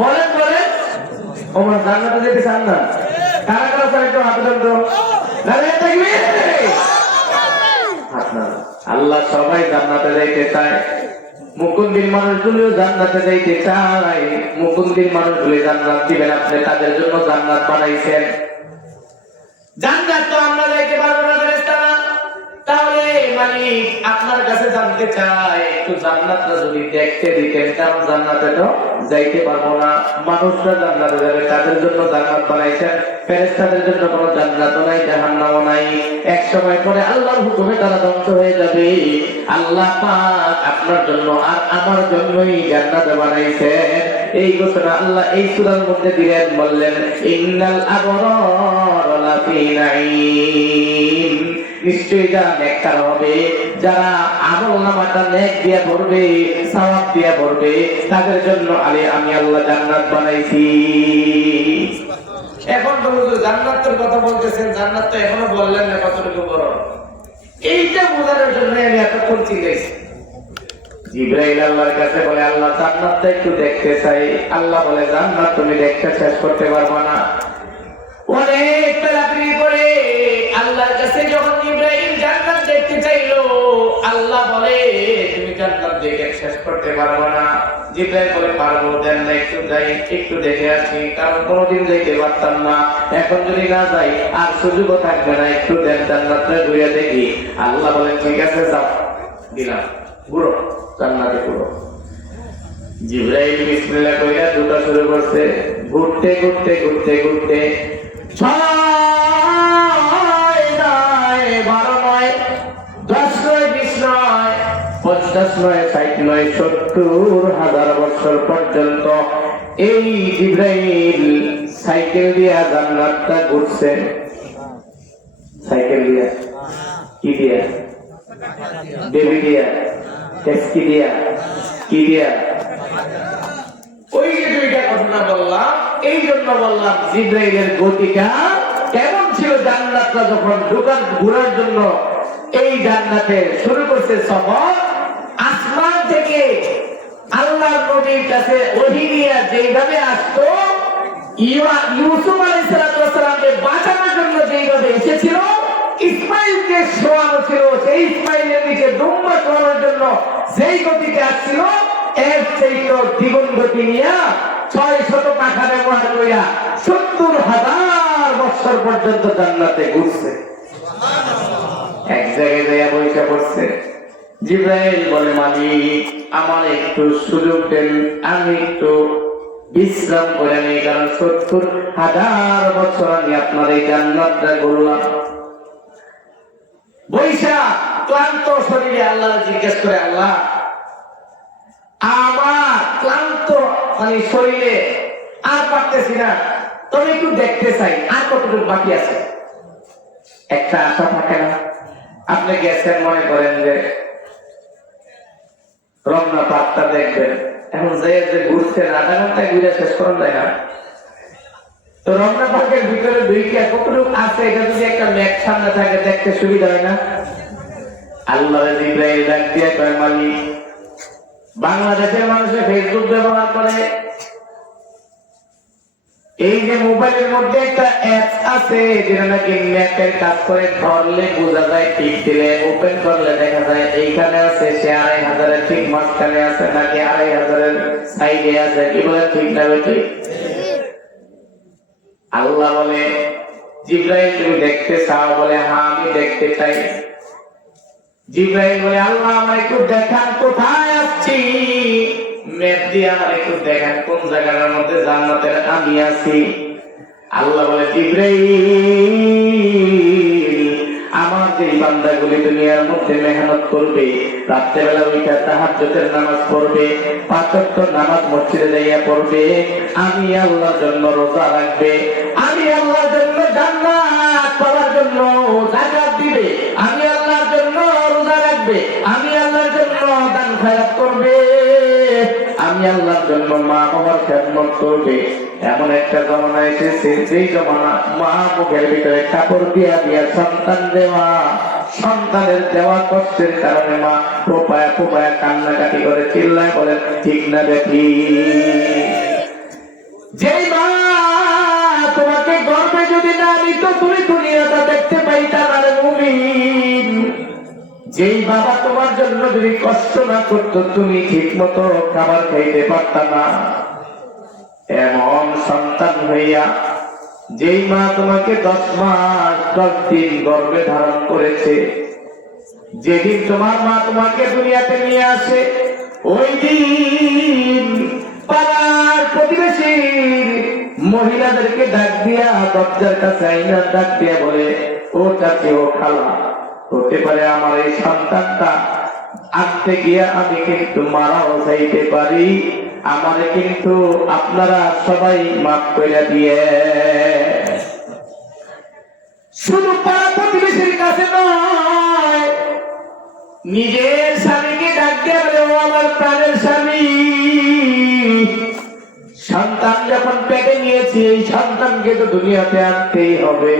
বলেন বলেন। ওমর জান্নাতে যেতে চান না? কারা কারা চান একটু হাত তুলুন তো। দাঁড়িয়ে থাকবে। আল্লাহ সবাই জান্নাতে যাইতে চায়, মুকুন্দির মানুষগুলো জান্নাতে যাইতে চায়। মুকুন্দির মানুষগুলো জান্নাত দিবেন, আপনি তাদের জন্য জান্নাত বানাইছেন। জান্নাত তো আমরা যাইতে পারবো না ফেরেশতারা, তাহলে মালিক আপনার কাছে জানতে চাই একটু জান্নাতটা যদি দেখতে দিতেন, কারণ জান্নাতে তো যাইতে পারবো না। মানুষরা জান্নাতে যাবে, তাদের জন্য জান্নাত বানাইছেন। ফেরেশতাদের জন্য কোনো জান্নাতও নাই, জাহান্নামও নাই। এক সময় পরে আল্লাহর হুকুমে তারা ধ্বংস হয়ে যাবে। আল্লাহ পাক আপনার জন্য আর আমার জন্যই জান্নাত বানাইছেন। এই ঘোষণা আল্লাহ এই সূরার মধ্যে দিলেন, বললেন ইন্নাল আবরার লাফি নাঈম। নিশ্চয়ই যারা নেককার হবে, যারা আমলনামাটা নেক দিয়ে ভরবে, সওয়াব দিয়ে ভরবে, তাদের জন্য আমি আল্লাহ জান্নাত বানাইছি। এখন তো জান্নাতের কথা বলতেছেন, জান্নাত তো এখনো বললেন না কতটুকু বড়। এইটা বোঝানোর জন্য আমি এতক্ষণ চিন্তাইছি। জিবরাইল আল্লাহর কাছে বলে আল্লাহ জান্নাতটা একটু দেখতে চাই। আল্লাহ বলে জান্নাত তুমি দেখতে শেষ করতে পারবে না। অনেক পেলাপেলি করে আল্লাহর কাছে যখন জিবরাইল জান্নাত দেখতে চাইলো, আল্লাহ বলে তুমি জান্নাত দেখে শেষ করতে পারবে না। জিবরাইল বলে পারবো, দেন না একটু যাই, একটু দেখে আসি, কারণ কোনোদিন যাইতে পারতাম না। এখন যদি না যাই আর সুযোগও থাকবে না, একটু দেন জান্নাতটা ঘুরে দেখি। আল্লাহ বলে ঠিক আছে যাও, দিলাম, ঘুরো জান্নাতে ঘুরো। জিবরাইল বিসমিল্লাহ কইরা দুটা শুরু করছে। ঘুরতে ঘুরতে ঘুরতে ঘুরতে 6 নয় 12 নয় 10 নয় 20 নয় 50 নয় 60 নয় 70,000 বছর পর্যন্ত এই জিবরাইল সাইকেল দিয়া জান্নাতটা ঘুরছে। সাইকেল দিয়া, কি দিয়া? বেবি দিয়া, টেস্কি দিয়া, কি দিয়া? ওই যে 2টা ঘটনা বললাম, এই জন্য বললাম জিবরাইলের গতিটা কেমন ছিল। জান্নাতটা যখন ঘোরার জন্য এই জান্নাতে শুরু করছে সফর, আসমান থেকে আল্লাহর নবীর কাছে ওহী নিয়ে যেইভাবে আসতো, ইউসুফ আলাইহিস সালামকে বাঁচানোর জন্য যেইভাবে এসেছিল, ইসমাইলকে শোয়ানো ছিল, সেই ইসমাইলের নিচে দুম্বা শোয়ানোর জন্য যেই গতিতে আসছিল, এর চেয়ে দ্বিগুণ গতি নিয়ে 600 পাখা ব্যবহার করিয়া 70,000 বছর পর্যন্ত জান্নাতে ঘুরছে। এক জায়গায় যাইয়া বইসা পড়ছে। জিবরাইল বলে মালিক আমার একটু সুযোগ দেন, আমি একটু বিশ্রাম করে নেই, কারণ 70,000 বছর আমি আপনার এই জান্নাতটা ঘুরলাম। বৈশা ক্লান্ত শরীরে আল্লাহ জিজ্ঞেস করে, আল্লাহ আমার ক্লান্ত শরীরে আর পারতেছি না, তবে একটু দেখতে চাই আর কতটুকু বাকি আছে। একটা আশা থাকে না? আপনি গেছেন, মনে করেন যে রমনা পার্কটা দেখবেন, এখন যে ঘুরছেন আধা ঘন্টায় ঘুরে শেষ করা যায় না। তো রমনা পার্কের ভিতরে দুইটা কতটুকু আছে এটা যদি একটা ম্যাপ সামনে থাকে দেখতে সুবিধা হয় না? আল্লাহ জিবরাইল ডাক দিয়ে কয়, মালিক, বাংলাদেশের মানুষে ফেসবুক ব্যবহার করে, এই যে মোবাইলের মধ্যে একটা অ্যাপস আছে যেটা নাকি ম্যাপের কাজ করে, ধরলে বোঝা যায়, টিপ দিলে ওপেন করলে দেখা যায় এইখানে আছে, সে 2500-এর ঠিক মাঝখানে আছে নাকি 2500-এর সাইডে আছে। কি বলে, ঠিক না ঠিক? আল্লাহ বলে, জিবরাইল তুমি দেখতে চাও? বলে, হ্যাঁ আমি দেখতে চাই। জিবরাইল বলে, আল্লাহ আমার একটু দেখান কোথায় আসছি, ম্যাপ দিয়ে আমার একটু দেখান কোন জায়গার মধ্যে জান্নাতের আমি আছি। আল্লাহ বলে, জিবরাইল, আমার যে বান্দাগুলি দুনিয়ার মধ্যে মেহনত করবে, রাত্রেবেলা উঠে তাহাজ্জুদের নামাজ পড়বে, 5 ওয়াক্ত নামাজ মসজিদে যাইয়া পড়বে, আমি আল্লাহর জন্য রোজা রাখবে, আমি আল্লাহর জন্য জান্নাত পাওয়ার জন্য যাকাত দিবে, আমি আল্লাহর জন্য রোজা রাখবে, আমি আল্লাহর জন্য দান খয়রাত করবে, আমি আল্লাহর জন্য মা বাবার খেদমত করবে, এমন একটা জমানা এসেছে যেই জমানা মা মুখের ভিতরে কাপড় দিয়া দিয়া সন্তান দেওয়া, সন্তানের দেওয়া কষ্টের কারণে মা পোপায়া পোপায়া কান্নাকাটি করে চিল্লায় বলেন, ঠিক না দেখি? যেই মা তোমাকে গর্ভে যদি না নিত তুমি দুনিয়াটা দেখতে পাইতা না রে মুমিন। যেই বাবা তোমার জন্য যদি কষ্ট না করতো তুমি ঠিক মতো খাবার খাইতে পারতা না। এমন সন্তান হইয়া যেই মা তোমাকে 10 মাস 10 দিন গর্ভে ধারণ করেছে, যেদিন তোমার মা তোমাকে দুনিয়াতে নিয়ে আসে, ওই দিন পাড়ার প্রতিবেশীর মহিলাদেরকে ডাক দিয়া দরজার কাছে আইনা ডাক দিয়া বলে, ও চাচি, ও খালা, হতে পারে আমার এই সন্তানটা আনতে গিয়া আমি কিন্তু মারাও যাইতে পারি, আমারে কিন্তু আপনারা সবাই মাফ করে দিয়ে। শুধু পাড়া প্রতিবেশীর কাছে নয়, নিজের স্বামীকে ডাক দিয়ে বলে, ও আমার প্রাণের স্বামী, সন্তান যখন পেটে নিয়েছি এই সন্তানকে তো দুনিয়াতে আনতেই হবে,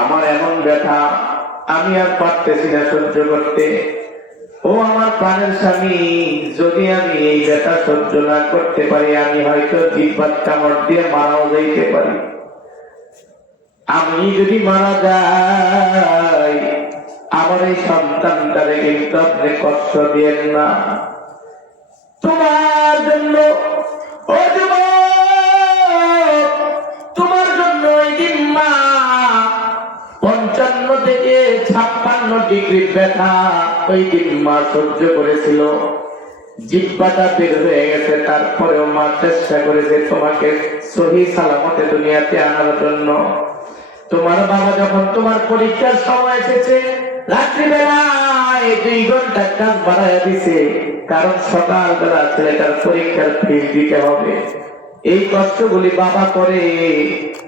আমার এমন ব্যথা আমি আর পারতেছি না সহ্য করতে। ও আমার প্রাণের স্বামী, যদি আমি এই ব্যথা সহ্য না করতে পারি আমি হয়তো জিহ্বার কামড় দিয়ে মারাও যাইতে পারি। আমি যদি মারা যাই আমার এই সন্তানটারে কিন্তু আপনি কষ্ট দিয়েন না। তোমার জন্য, ও যুবক, তোমার জন্য ওই দিন মা 55 থেকে 56 ডিগ্রি ব্যথা ওই দিন মা সহ্য করেছিল, জিহ্বাটা বের হয়ে গেছে, তারপরেও মা চেষ্টা করেছে তোমাকে সহি সালামতে দুনিয়াতে আনার জন্য। তোমার বাবা যখন তোমার পরীক্ষার সময় এসেছে, রাত্রিবেলায় 2 ঘন্টা কাজ বাড়াইয়া দিছে, কারণ সকালবেলা ছেলেটার পরীক্ষার ফিস দিতে হবে। এই কষ্টগুলি বাবা করে।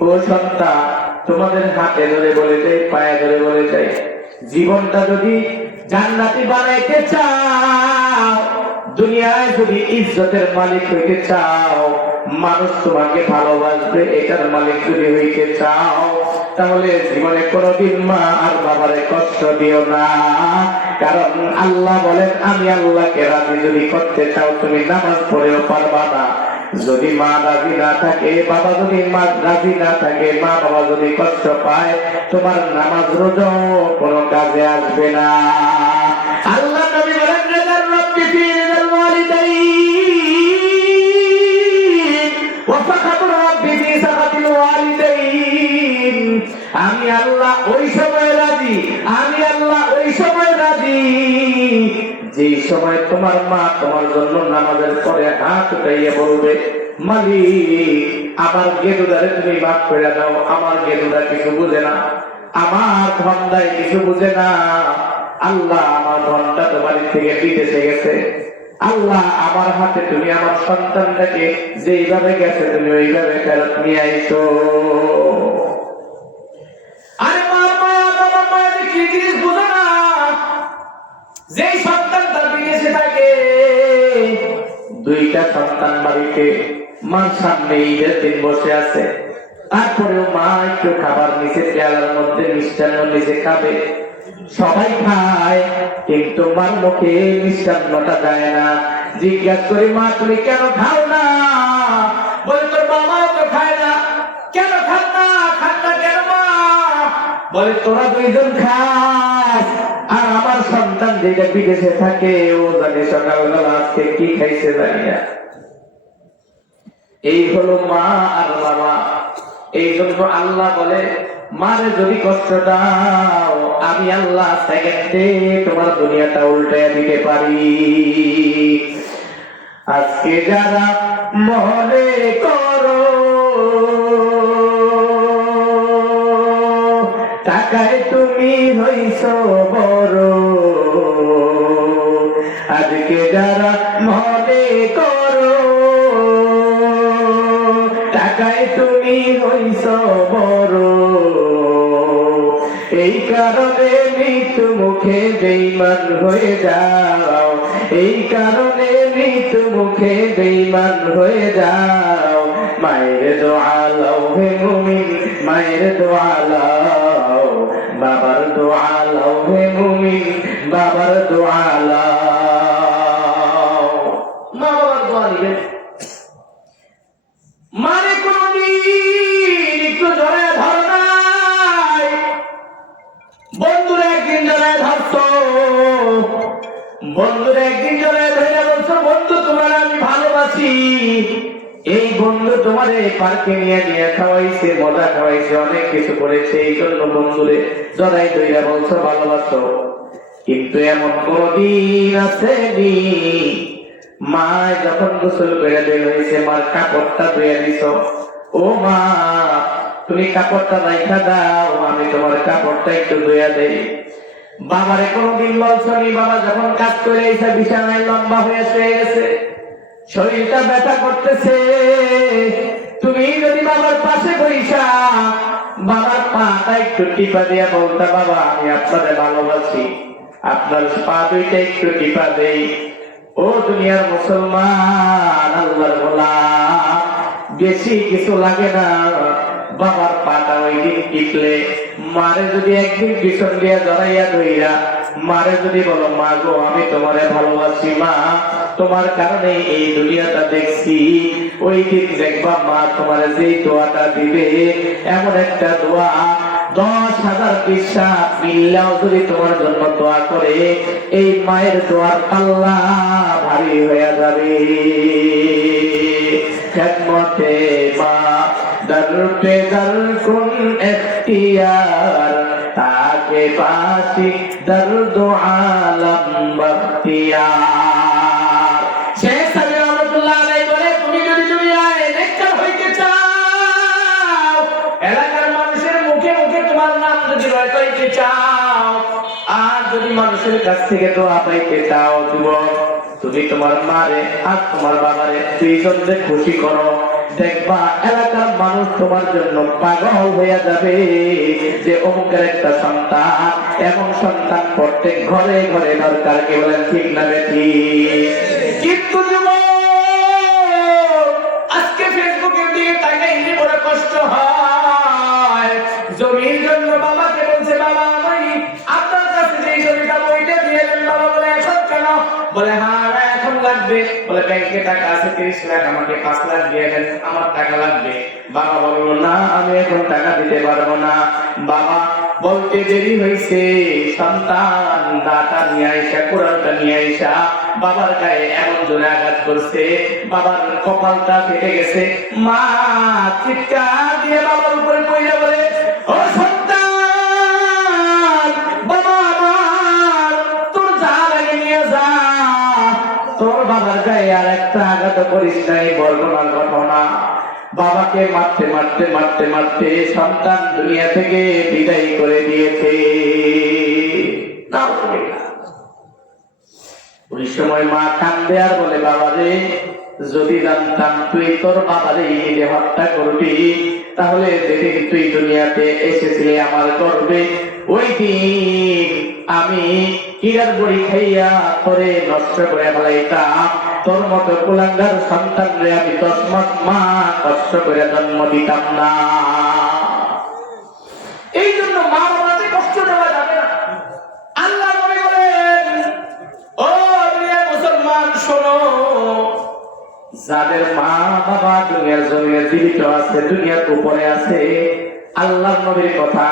ও সন্তান, তোমাদের হাতে ধরে বলে যায়, পায়ে ধরে বলে যায়, জীবনটা যদি জান্নাতি বানাইতে চাও, দুনিয়ায় যদি ইজ্জতের মালিক হইতে চাও, মানুষ তোমাকে ভালোবাসবে এটার মালিক যদি হইতে চাও, তাহলে জীবনে কোনদিন মা আর বাবারে কষ্ট দিও না। কারণ আল্লাহ বলেন, আমি আল্লাহকে রাজি যদি করতে চাও তুমি নামাজ পড়েও পারবা না। যদি মা রাজি না থাকে, বাবা যদি মা রাজি না থাকে, মা বাবা যদি কষ্ট পায়, তোমার নামাজ রোজা কোনো কাজে আসবে না। আল্লাহ নবী বলেন, রিদার রব্বি ফি রিদাল ওয়ালিদাইন ওয়া সাখাতুর রব্বি ফি সাখাতিল ওয়ালিদাইন। আমি আল্লাহ ওই সময় রাজি, আমি আল্লাহ ওই সময় রাজি যেই সময় তোমার মা তোমার জন্য নামাজের পরে হাত উঠাইয়া বলবে, মালিক আমার গেদুদারে তুমি মাফ করে দাও, আমার গেদুদা কিছু বুঝে না, আমার ধনদায় কিছু বুঝে না, আল্লাহ আমার ধনটা তোমার থেকে বিদেশে গেছে, আল্লাহ আমার হাতে তুমি আমার সন্তানটাকে যেইভাবে গেছে তুমি ওইভাবে ফেরত নিয়ে আইছো। আরে বাবা বাবা মায়ের কি জিনিস বুঝো না, যেই সন্তান তার বিদেশে থাকে, দুইটা সন্তান বাড়িতে মার সামনে ঈদের দিন বসে আছে, তারপরেও মা একটু খাবার নিচে পেয়ালার মধ্যে মিষ্টান্ন নিচে খাবে, সবাই খায় কিন্তু মার মুখে মিষ্টান্নটা যায় না। জিজ্ঞাসা করি মা তুমি কেন খাও না? বলে তোর বাবা তো খায় না। কেন খান না? খান না কেন মা? বলে তোরা দুইজন খাস, আর আমার সন্তান যেটা বিদেশে থাকে ও জানে সকালবেলা আজকে কি খাইছে জানি না। এই হলো মা আর বাবা। এই জন্য আল্লাহ বলে মারে যদি কষ্ট দাও আমি আল্লাহ সেকেন্ডে তোমার দুনিয়াটা উল্টে দিতে পারি। আজকে যারা মনে করো টাকায় তুমি হইছ বড়, আজকে যারা মনে করো টাকায় তুমি হইছ বড়, এই কারণে মৃত্যু মুখে বেঈমান হয়ে যাও, এই কারণে মৃত্যু মুখে বেঈমান হয়ে যাও। মায়ের দোয়া লও হে মুমিন, মায়ের দোয়া লও, বাবার দোয়া লও হে মুমিন, বাবার দোয়া লও। মা বাবার দোয়া নিবে। মারে কোনদিন একটু জড়ায় ধর নাই, বন্ধুরা একদিন জড়ায় ধরতো, বন্ধুরা একদিন জড়ায় ধরে বলছো বন্ধু তোমার আমি ভালোবাসি। এই বন্ধু তোমারে পার্কে নিয়ে নিয়ে খাওয়াইছে, মজা খাওয়াইছে, অনেক কিছু করেছে, এই জন্য বন্ধুরে জড়াই ধইরা বলছো ভালোবাসো। কিন্তু এমন কোনদিন আসেনি মা যখন গোসল করে বের হয়েছে মার কাপড়টা ধুয়ে দিছ, ও মা তুমি কাপড়টা রাইখা দাও আমি তোমার কাপড়টা একটু ধুয়ে দেই। বাবারে কোনদিন বলছনি বাবা যখন কাজ করে এসে বিছানায় লম্বা হয়ে শুয়ে গেছে, শরীরটা ব্যথা করতেছে, তুমি যদি বাবার পাশে বইসা বাবার পাটা একটু টিপা দিয়া বলতা বাবা আমি আপনাদের ভালোবাসি, আপনার পা দুইটা একটু টিপা দেই। ও দুনিয়ার মুসলমান আল্লাহর গোলাম, বেশি কিছু লাগে না, বাবার পাটা ওই দিন টিপলে মারে যদি একদিন পিছন দিয়া জড়াইয়া ধইরা মারে যদি বলো মা গো আমি তোমারে ভালোবাসি মা, তোমার কারণে এই দুনিয়াটা দেখছি, ওই দিন দেখবা মা তোমার যেই দোয়াটা দিবে এমন একটা দোয়া 10,000 বিশ্বাস মিল্লাও যদি তোমার জন্য দোয়া করে এই মায়ের দোয়ার পাল্লা ভারী হয়ে যাবে। খেদমতে মা দর পে দর কুন ইখতিয়ার, তাকে পাসি দর্দ আলম বখতিয়ার। শেখ সাহেব রহমাতুল্লাহ আলাইহি বলে তুমি যদি দুনিয়ায় নেককার হইতে চাও, এলাকার মানুষের মুখে মুখে তোমার নাম যদি রটাইতে চাও, আর যদি মানুষের কাছ থেকে দোয়া পাইতে চাও, যুবক তুমি তোমার মারে আর তোমার বাবারে দুইজনকে খুশি করো, দেখবা এলাকার মানুষ তোমার জন্য পাগল হয়ে যাবে যে অমুকের একটা সন্তান, এমন সন্তান প্রত্যেক ঘরে ঘরে দরকার। কে বলেন ঠিক না বেঠি? কিন্তু আজকে ফেসবুকে দিয়ে তাকে ইনি বড় কষ্ট হয়, জমির জন্য বাবাকে বলছে বাবা আমি আপনার কাছে যে জমিটা বইটা দিয়ে দেন। বাবা বলে এখন কেন? বলে হ্যাঁ এখন লাগবে। বলে ব্যাংকে টাকা আছে 30 লাখ, আমাকে 5 লাখ দিয়ে দেন, আমার টাকা লাগবে। বাবা বলল না আমি এখন টাকা দিতে পারবো না। বাবা বলতে দেরি হয়েছে, সন্তান দাতা নিয়ে আইসা কোরআনটা নিয়ে আইসা বাবার গায়ে এমন জোরে আঘাত করছে, বাবার কপালটা ফেটে গেছে। মা চিৎকার দিয়ে বাবার উপরে পড়ে বলে ও সন্তান, বাবা আমার তোর যা লাগে নিয়ে যা, তোর বাবার গায়ে আর একটা আঘাত করিস নাই। বর্ণনার ঘটনা, বাবাকে মারতে মারতে মারতে মারতে সন্তান দুনিয়া থেকে বিদায় করে দিয়েছে। ওই সময় মা কান্দে আর বলে, বাবা রে, যদি জানতাম তুই তোর বাবারে নিজে হত্যা করবি, তাহলে যেদিন তুই দুনিয়াতে এসেছিলে আমার গর্বে, ওই দিন আমি হীরার বড়ি খাইয়া তোরে নষ্ট করে ফেলাইতাম। তোর মতো কুলাঙ্গার সন্তানরে আমি 10 মাস মা কষ্ট করে জন্ম দিতাম না। এই জন্য মা বাবাকে কষ্ট দেওয়া যাবে না। আল্লাহ নবী বলেন, ও দুনিয়ার মুসলমান শোনো, যাদের মা বাবা দুনিয়ার জমিনে জীবিত আছে, দুনিয়ার উপরে আছে, আল্লাহ নবীর কথা,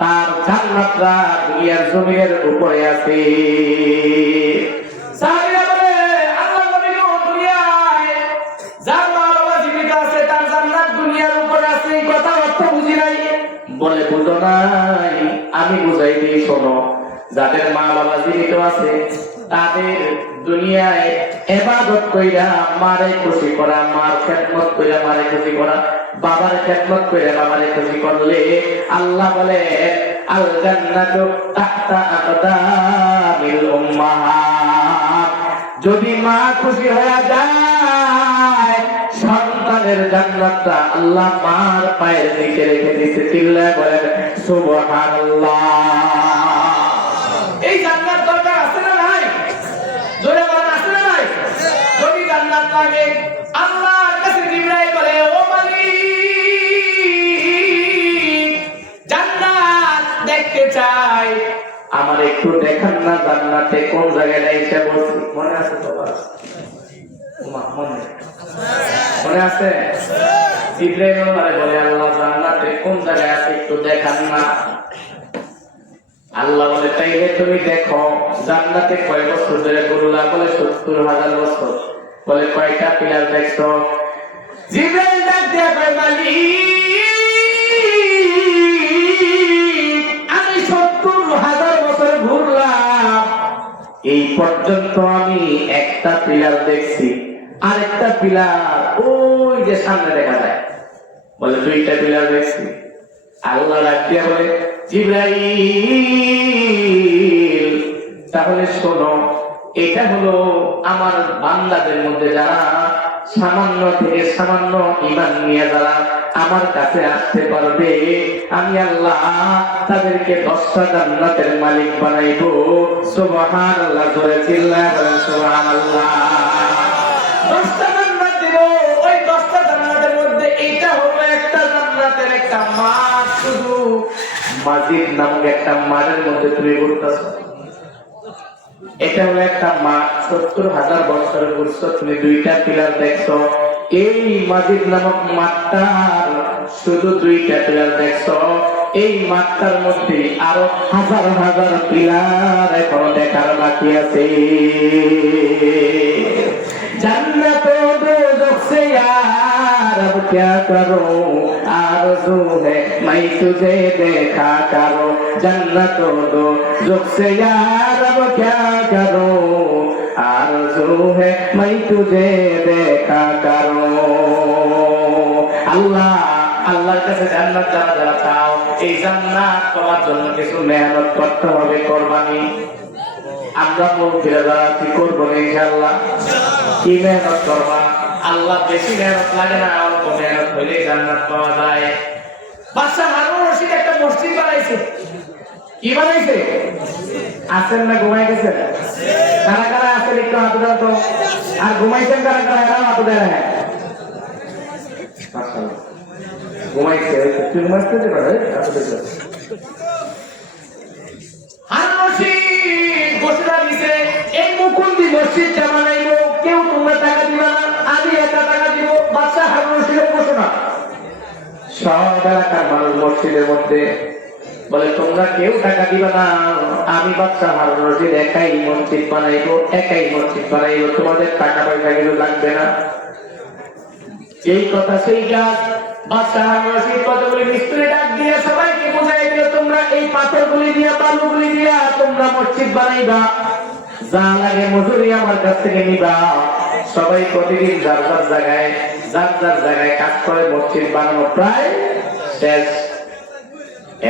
তার জান্নাতরা দুনিয়ার জমিনের উপরে আছে। সাহাবীরা বলে, আল্লাহ নবী দুনিয়ায় যার মা বাবা জীবিত আছে তার জান্নাত দুনিয়ার উপরে আছে, এই কথা অর্থ বুঝি নাই। বলে, বুঝো নাই, আমি বুঝাই দিই, শোনো, যাদের মা বাবা জীবিত আছে তাদের দুনিয়ায় ইবাদত কইরা মারে খুশি করা, মার খেদমত কইরা মারে খুশি করা, বাবার খেদমত কইরা বাবারে খুশি করলে আল্লাহ বলে, আল জান্নাতু তাহতা আকদামিল উম্মাহাত। যদি মা খুশি হয়ে যায়, সন্তানের জান্নাতটা আল্লাহ মার পায়ের নিচে রেখে দিতে। চিল্লায় বলেন সুবহানাল্লাহ। এই জান্নাত দরকার আছে না নাই? জোরে বলেন, আছে না নাই? যদি জান্নাত লাগে, আল্লাহর কাছে জিবরাইল বলে, ও মালিক, জান্নাত দেখতে চাই, আমার একটু দেখান না জান্নাতে কোন জায়গায় এসে বলছি। মনে আছে তো? মনে আছে? জিবরাইল বলে, আল্লাহ জান্নাতে কোন জায়গায় আছে একটু দেখান না। আল্লাহ বলে, তাইলে তুমি দেখো জান্নাতে কয় বছর ধরে গরুলা? বলে 70,000 বছর। বলে, কয়টা পিলার দেখছো? জিবরাইল ডাক দিয়া কয়, মালিক, আমি 70,000 বছর ঘুরলাম, এই পর্যন্ত আমি একটা পিলার দেখছি, আরেকটা পিলার ওই যে সামনে দেখা যায়। বলে, 2টা পিলার দেখছি। আল্লাহ ডাক দিয়া বলে, জিবরাইল, তাহলে শোনো, এটা হলো আমার বান্দাদের মধ্যে যারা সামান্য থেকে সামান্য ঈমান নিয়ে যারা আমার কাছে আসতে পারবে, আমি আল্লাহ তাদেরকে 10টা জান্নাতের মালিক বানাইবো। সুবহানাল্লাহ, জোরে চিল্লায় বলেন সুবহানাল্লাহ। 10টা জান্নাত দেব। ওই 10টা জান্নাতের মধ্যে এইটা হলো একটা জান্নাতের একটা মাঠ, শুধু মাজিদ নামক একটা মাঠের মধ্যে তুমি ঘুরতেছো। এটা হলো একটা মাঠ, 70,000 বছর ঘুরছো, তুমি 2টা পিলার দেখছো। এই মাজিদ নামক মাঠটার শুধু 2টা পিলার দেখছো। এই মাঠটার মধ্যে আরো হাজার হাজার পিলার এখনো দেখার বাকি আছে। জান্নাত ও দোজখ সে यार अब क्या करूं, आरज़ू है मैं तुझे देखा करो। जन्नत ও দোজখ সে यार अब क्या करूं, आरज़ू है मैं तुझे देखा करो। আল্লাহ, আল্লাহর কাছে জান্নাত যারা যারা চাও, এই জান্নাত পাওয়ার জন্য কিছু মেহনত করতে হবে, কোরবানি। আমরা মুমিনরা যারা কি করব ইনশাআল্লাহ? কি মেহনত করবা? আল্লাহ বেশি মেহনত লাগে না, অল্প মেহনত হইলে জান্নাত পাওয়া যায়। বাদশা হারুন রশিদ একটা মসজিদ বানাইছে। কি বানাইছে? আছেন না ঘুমাই গেছেন? কারা কারা আছেন একটু হাত উঠান তো। আর ঘুমাইছেন কারা কারা? এরাও হাত উঠায় রাখেন। ঘুমাইছে, তুই ঘুমাইতে দিবা রে? হাত উঠাইছে। হারুন রশিদ ঘোষণা দিছে, এই মুকুন্দি মসজিদটা বানাইবো, কেউ তোমরা টাকা দিবা না, আমি একা টাকা দিব। বাদশা হারুন রশিদের ঘোষণা। সব এলাকার মানুষ মসজিদের মধ্যে বলে, তোমরা কেউ টাকা দিবা না, আমি বাদশা হারুন রশিদ একাই মসজিদ বানাইবো, একাই মসজিদ বানাইবো, তোমাদের টাকা পয়সা কিছু লাগবে না। এই কথা সেই কাজ। বাদশা হারুন রশিদ কতগুলি মিস্ত্রি ডাক দিয়ে সবাইকে বুঝাই দিল, তোমরা এই পাথরগুলি দিয়া বালুগুলি দিয়া তোমরা মসজিদ বানাইবা, যা লাগে মজুরি আমার কাছ থেকে নিবা। সবাই প্রতিদিন যার যার জায়গায় কাজ করে, মসজিদ বানানো প্রায় শেষ।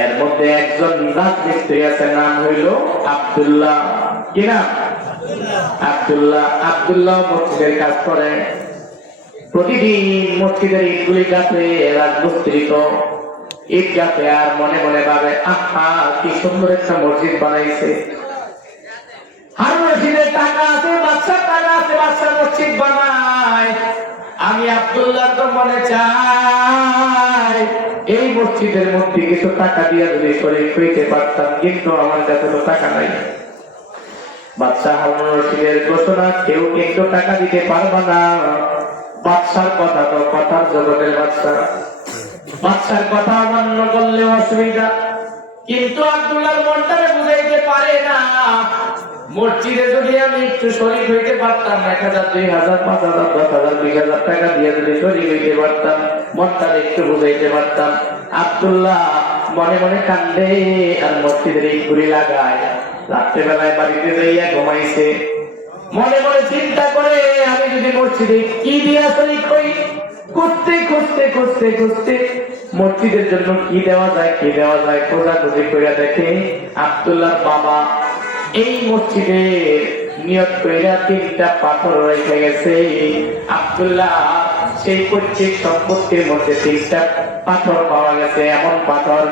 এর মধ্যে একজন রাজমিস্ত্রি আছে, নাম হইল আব্দুল্লাহ। কি নাম? আব্দুল্লাহ মসজিদের কাজ করে। প্রতিদিন মসজিদের ইটগুলি গাছে রাজবস্ত্রিত ইট গাছে, আর মনে মনে ভাবে আহা কি সুন্দর একটা মসজিদ বানাইছে। হারুন রশিদের টাকা আছে, বাদশার টাকা আছে, বাদশা মসজিদ বানায়। আমি আব্দুল্লাহর তো মনে চাই এই মসজিদের মধ্যে কিছু টাকা দিয়ে যদি শরীর হইতে পারতাম, কিন্তু আমার কাছে তো টাকা নাই। বাদশা হারুন রশিদের ঘোষণা, কেউ কিন্তু টাকা দিতে পারবে না। বাদশার কথা তো কথার জগতের বাদশা, বাদশার কথা অমান্য করলে অসুবিধা। কিন্তু আব্দুল্লাহর মনটাকে বুঝাইতে পারে না, মসজিদে যদি আমি একটু শরীর হইতে পারতাম, 1000, 2000, 5000, 10000, 20000 টাকা দিয়ে যদি শরীর হইতে পারতাম, মনটা একটু বুঝাইতে পারতাম। আব্দুল্লাহ মনে মনে কান্দে আর মসজিদের এই ঘুরি লাগায়। রাত্রেবেলায় বাড়িতে যাইয়া ঘুমাইছে, মনে মনে চিন্তা করে আমি যদি মসজিদে কি দিয়া শরীর হই। খুঁজতে খুঁজতে খুঁজতে খুঁজতে মসজিদের জন্য কি দেওয়া যায় খোঁজাখুঁজি করে দেখে আব্দুল্লাহর বাবা এই মসজিদের নিয়ত কইরা 3টা পাথর রেখে গেছে। আব্দুল্লাহ সেই পৈতৃক সম্পত্তির মধ্যে 3টা পাথর পাওয়া গেছে, এমন পাথর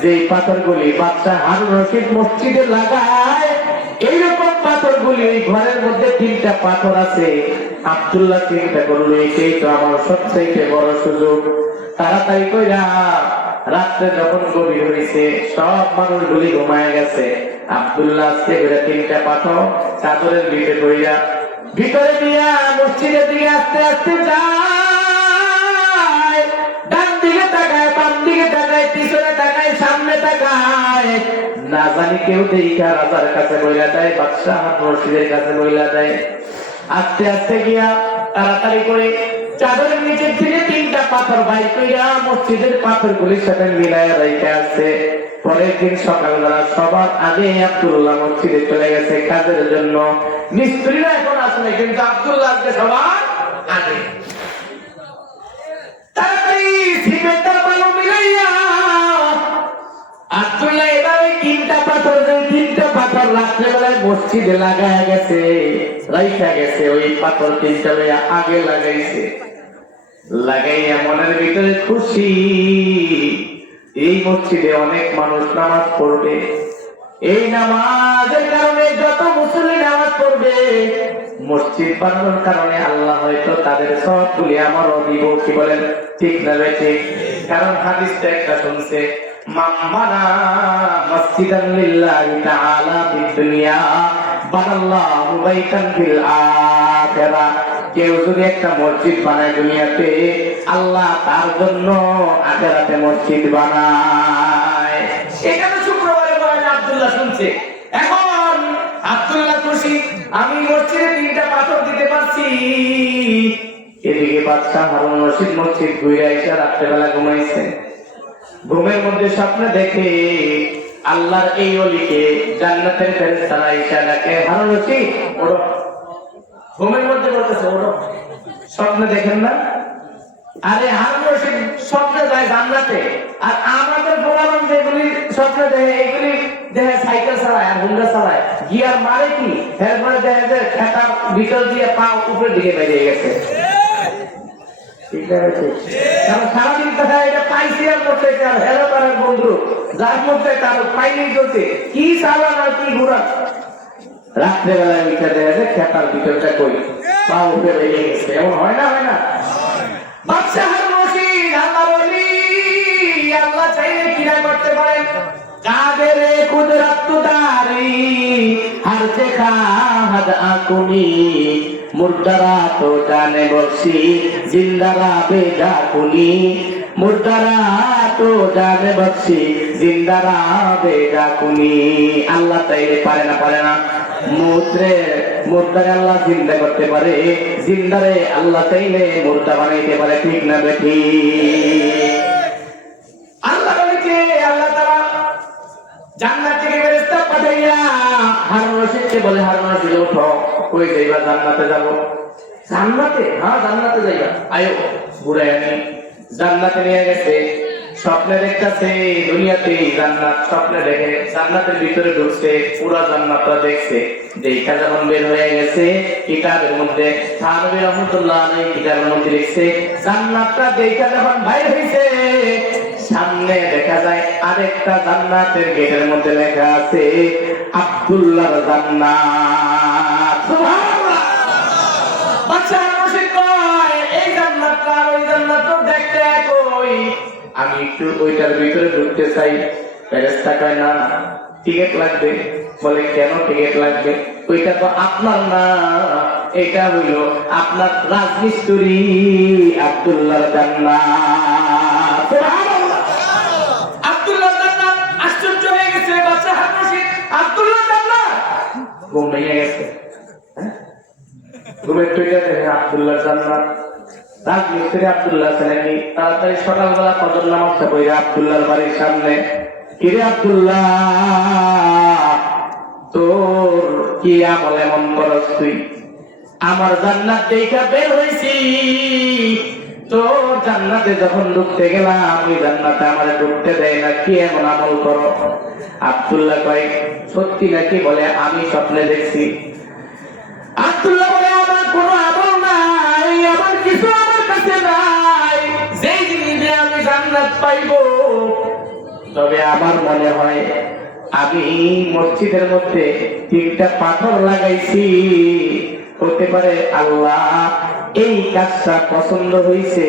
যেই পাথরগুলি বাদশা হারুন রশিদ মসজিদে লাগায়। এইরকম পাথরগুলি ওই ঘরের মধ্যে 3টা পাথর আছে। আব্দুল্লাহ চিন্তা করলো এটাই তো আমার সবচেয়ে বড় সুযোগ। তাড়াতাড়ি কইরা রাত্রে যখন গভীর হয়েছে, সব মানুষগুলি ঘুমায় গেছে, আব্দুল্লাহ আজকে 3টা পাথর চাদরের ভিতরে দিয়া মসজিদের দিকে আস্তে আস্তে যায়। ডান দিকে তাকায়, বাম দিকে তাকায়, পিছনে তাকায়, সামনে তাকায়, না জানি কেউ দেখা রাজার কাছে বইলা দেয়, বাদশা হারুন রশিদের কাছে বইলা দেয়। আস্তে আস্তে গিয়া তাড়াতাড়ি করে চাদরের নিচের থেকে 3টা পাথর বাইর কইরা মসজিদের পাথরগুলির সাথে মিলাইয়া রেখে আছে। পরের দিন সকালবেলা সবার আগে আব্দুল্লাহ মসজিদে চলে গেছে কাজের জন্য। মিস্ত্রিরা এখন আসলে, কিন্তু আব্দুল্লাহ আজকে সবার আগে। তাড়াতাড়ি সিমেন্টের বালু মিলাইয়া আব্দুল্লাহ এভাবে 3টা পাথর রাত্রেবেলায় মসজিদে লাগায় গেছে, রাইখা গেছে। ওই পাথর 3টা আগে লাগাইছে, লাগাইয়া মনের ভিতরে খুশি, এই মসজিদে অনেক মানুষ নামাজ পড়বে, এই নামাজের কারণে যত মুসল্লি নামাজ পড়বে, মসজিদ বানানোর কারণে আল্লাহ হয়তো তাদের সবগুলি আমারও দিব। কি বলেন, ঠিক না ঠিক? কারণ হাদিসটা একটা শুনছে, মাম্মানা মসজিদান লিল্লাহি তাআলা ফিদ দুনিয়া বানাল্লাহু বাইতান ফিল আখিরাহ। কেউ যদি একটা মসজিদ বানায় দুনিয়াতে, আল্লাহ তার জন্য আখিরাতে মসজিদ বানায়। এখানে শুক্রবারে বলেন আব্দুল্লাহ শুনছে। এখন আব্দুল্লাহ খুশি, আমি মসজিদে 3টা পাথর দিতে পারছি। এদিকে বাদশা হারুন রশিদ মসজিদ ঘুরে আইসা রাত্রেবেলা ঘুমাইছে। ঘুমের মধ্যে স্বপ্নে দেখে আল্লাহর এই ওলিকে জান্নাতের ফেরেশতারা আইসা ডাকে, হারুন রশিদ ওঠো। ঘুমের মধ্যে বলতেছে ওঠো। স্বপ্নে দেখেন না? আরে হারুন রশিদ স্বপ্নে যায় জান্নাতে, আর আমাদের পোলাপান যেগুলি স্বপ্নে দেখে, এগুলি দেখে সাইকেল চালায় আর হুন্ডা চালায়, গিয়ার মারে কি, এরপরে দেখে যে খেতার ভিতর দিয়ে পা উপরের দিকে বেরিয়ে গেছে। সারাদিন কথা এটা পাইছি আর করতে হেলো তার বন্ধু যার মধ্যে তার পাইনি চলছে, কি চালা না কি ঘোরা। রাত্রেবেলায় উঠে দেখা যায় খেতার ভিতরটা কই পা উপরে বেরিয়ে গেছে। এমন হয় না? হয় না? বাদশা হারুন রশিদ আল্লাহর ওলি, আল্লাহ চাইলে কিরা করতে পারেন। কাদের কুদরত তুদারি হর দেখা হাদ আকুনি, মুর্দারা তো জানে বসি জিন্দারা বেজা কুনি, মুর্দারা তো জানে বসি জিন্দারা বেজা কুনি। আল্লাহ চাইলে পারে না? পারে না? মুর্দারে আল্লাহ জিন্দা করতে পারে, জিন্দারে আল্লাহ চাইলে মুর্দা বানাইতে পারে। ঠিক না বেঠি? আল্লাহ বলেছে আল্লাহ তাআলা জান্নাত থেকে ফেরেশতা পাঠাইয়া হারুন রশিদকে বলে, হারুন রশিদ ওঠো। কই যাইবা? জান্নাতে যাব। জান্নাতে? হ্যাঁ জান্নাতে যাইবা। আয়ো ঘুরে আনি। জান্নাতে নিয়ে গেছে। স্বপ্নে দেখতেছে দুনিয়াতে জান্নাত, স্বপ্নে দেখে জান্নাতের ভিতরে ঢুকছে, পুরা জান্নাতটা দেখছে। দেখা যখন বের হয়ে গেছে, কিতাবের মধ্যে থানবী রহমাতুল্লাহ আলাইহি কিতাবের মধ্যে লিখছে, জান্নাতটা দেখা যখন বাইর হইছে, সামনে দেখা যায় আরেকটা জান্নাতের গেটের মধ্যে লেখা আছে আব্দুল্লাহর জান্নাত। সুবহানাল্লাহ। বাচ্চা মুশরিক কয় এই জান্নাতটা ওই জান্নাতটা দেখতে একই, আমি একটু ওইটার ভিতরে ঢুকতে চাই। ফেরেশতা কয় না না, টিকিট লাগবে। বলে কেন টিকিট লাগবে? ওইটা তো আপনার না, এটা হইল আপনার রাজমিস্ত্রি আব্দুল্লাহর জান্নাত। সুবহানাল্লাহ। আব্দুল্লাহর জান্নাত। আশ্চর্য হয়ে গেছে বাচ্চা মুশরিক, আব্দুল্লাহর জান্নাত। ঘুম ভেঙে গেছে। ঘুমের টুইটা দেখে আব্দুল্লাহর জান্নাত, রাজমিস্ত্রি আব্দুল্লাহ ছেলেনি। তাড়াতাড়ি সকালবেলা ফজর নামাজটা পড়ে আব্দুল্লাহর বাড়ির সামনে, কিরে আব্দুল্লাহ তোর কি আমল এমন করস তুই? আমার জান্নাত দেখা বের হইছি, তোর জান্নাতে যখন ঢুকতে গেলাম ওই জান্নাতে আমার ঢুকতে দেয় না, কি এমন আমল করো? আব্দুল্লাহ কয় সত্যি নাকি? বলে আমি স্বপ্নে দেখছি। আব্দুল্লাহ বলে আমার কোনো আমল নাই, আমার কিছু আমার কাছে নাই, যেই জিনিস দিয়ে আমি জান্নাত পাইবো। তবে আমার মনে হয় আমি মসজিদের মধ্যে 3টা পাথর লাগাইছি, হতে পারে আল্লাহ এই কাজটা পছন্দ হয়েছে।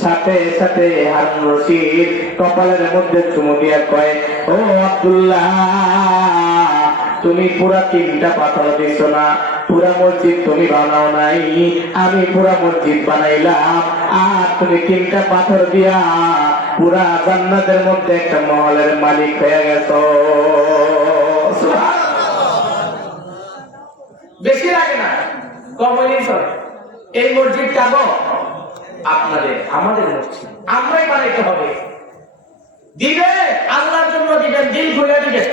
সাথে সাথে হারুন রশিদ কপালের মধ্যে চুমু দিয়া কয়, ও আব্দুল্লাহ তুমি পুরা 3টা পাথর দিছো না, পুরা মসজিদ তুমি বানাও নাই, আমি পুরা মসজিদ বানাইলাম। আর তুমি 3টা পাথর দিয়া পুরা জান্নাতের মধ্যে একটা মহলের মালিক হয়ে গেছো। বেশি লাগে না, কম হইলেই চলে। এই মসজিদ কাগো আপনাদের, আমাদের মসজিদ আমরাই বানাইতে হবে। দিবে আল্লাহর জন্য দিবেন, দিল খুলে দিবেন।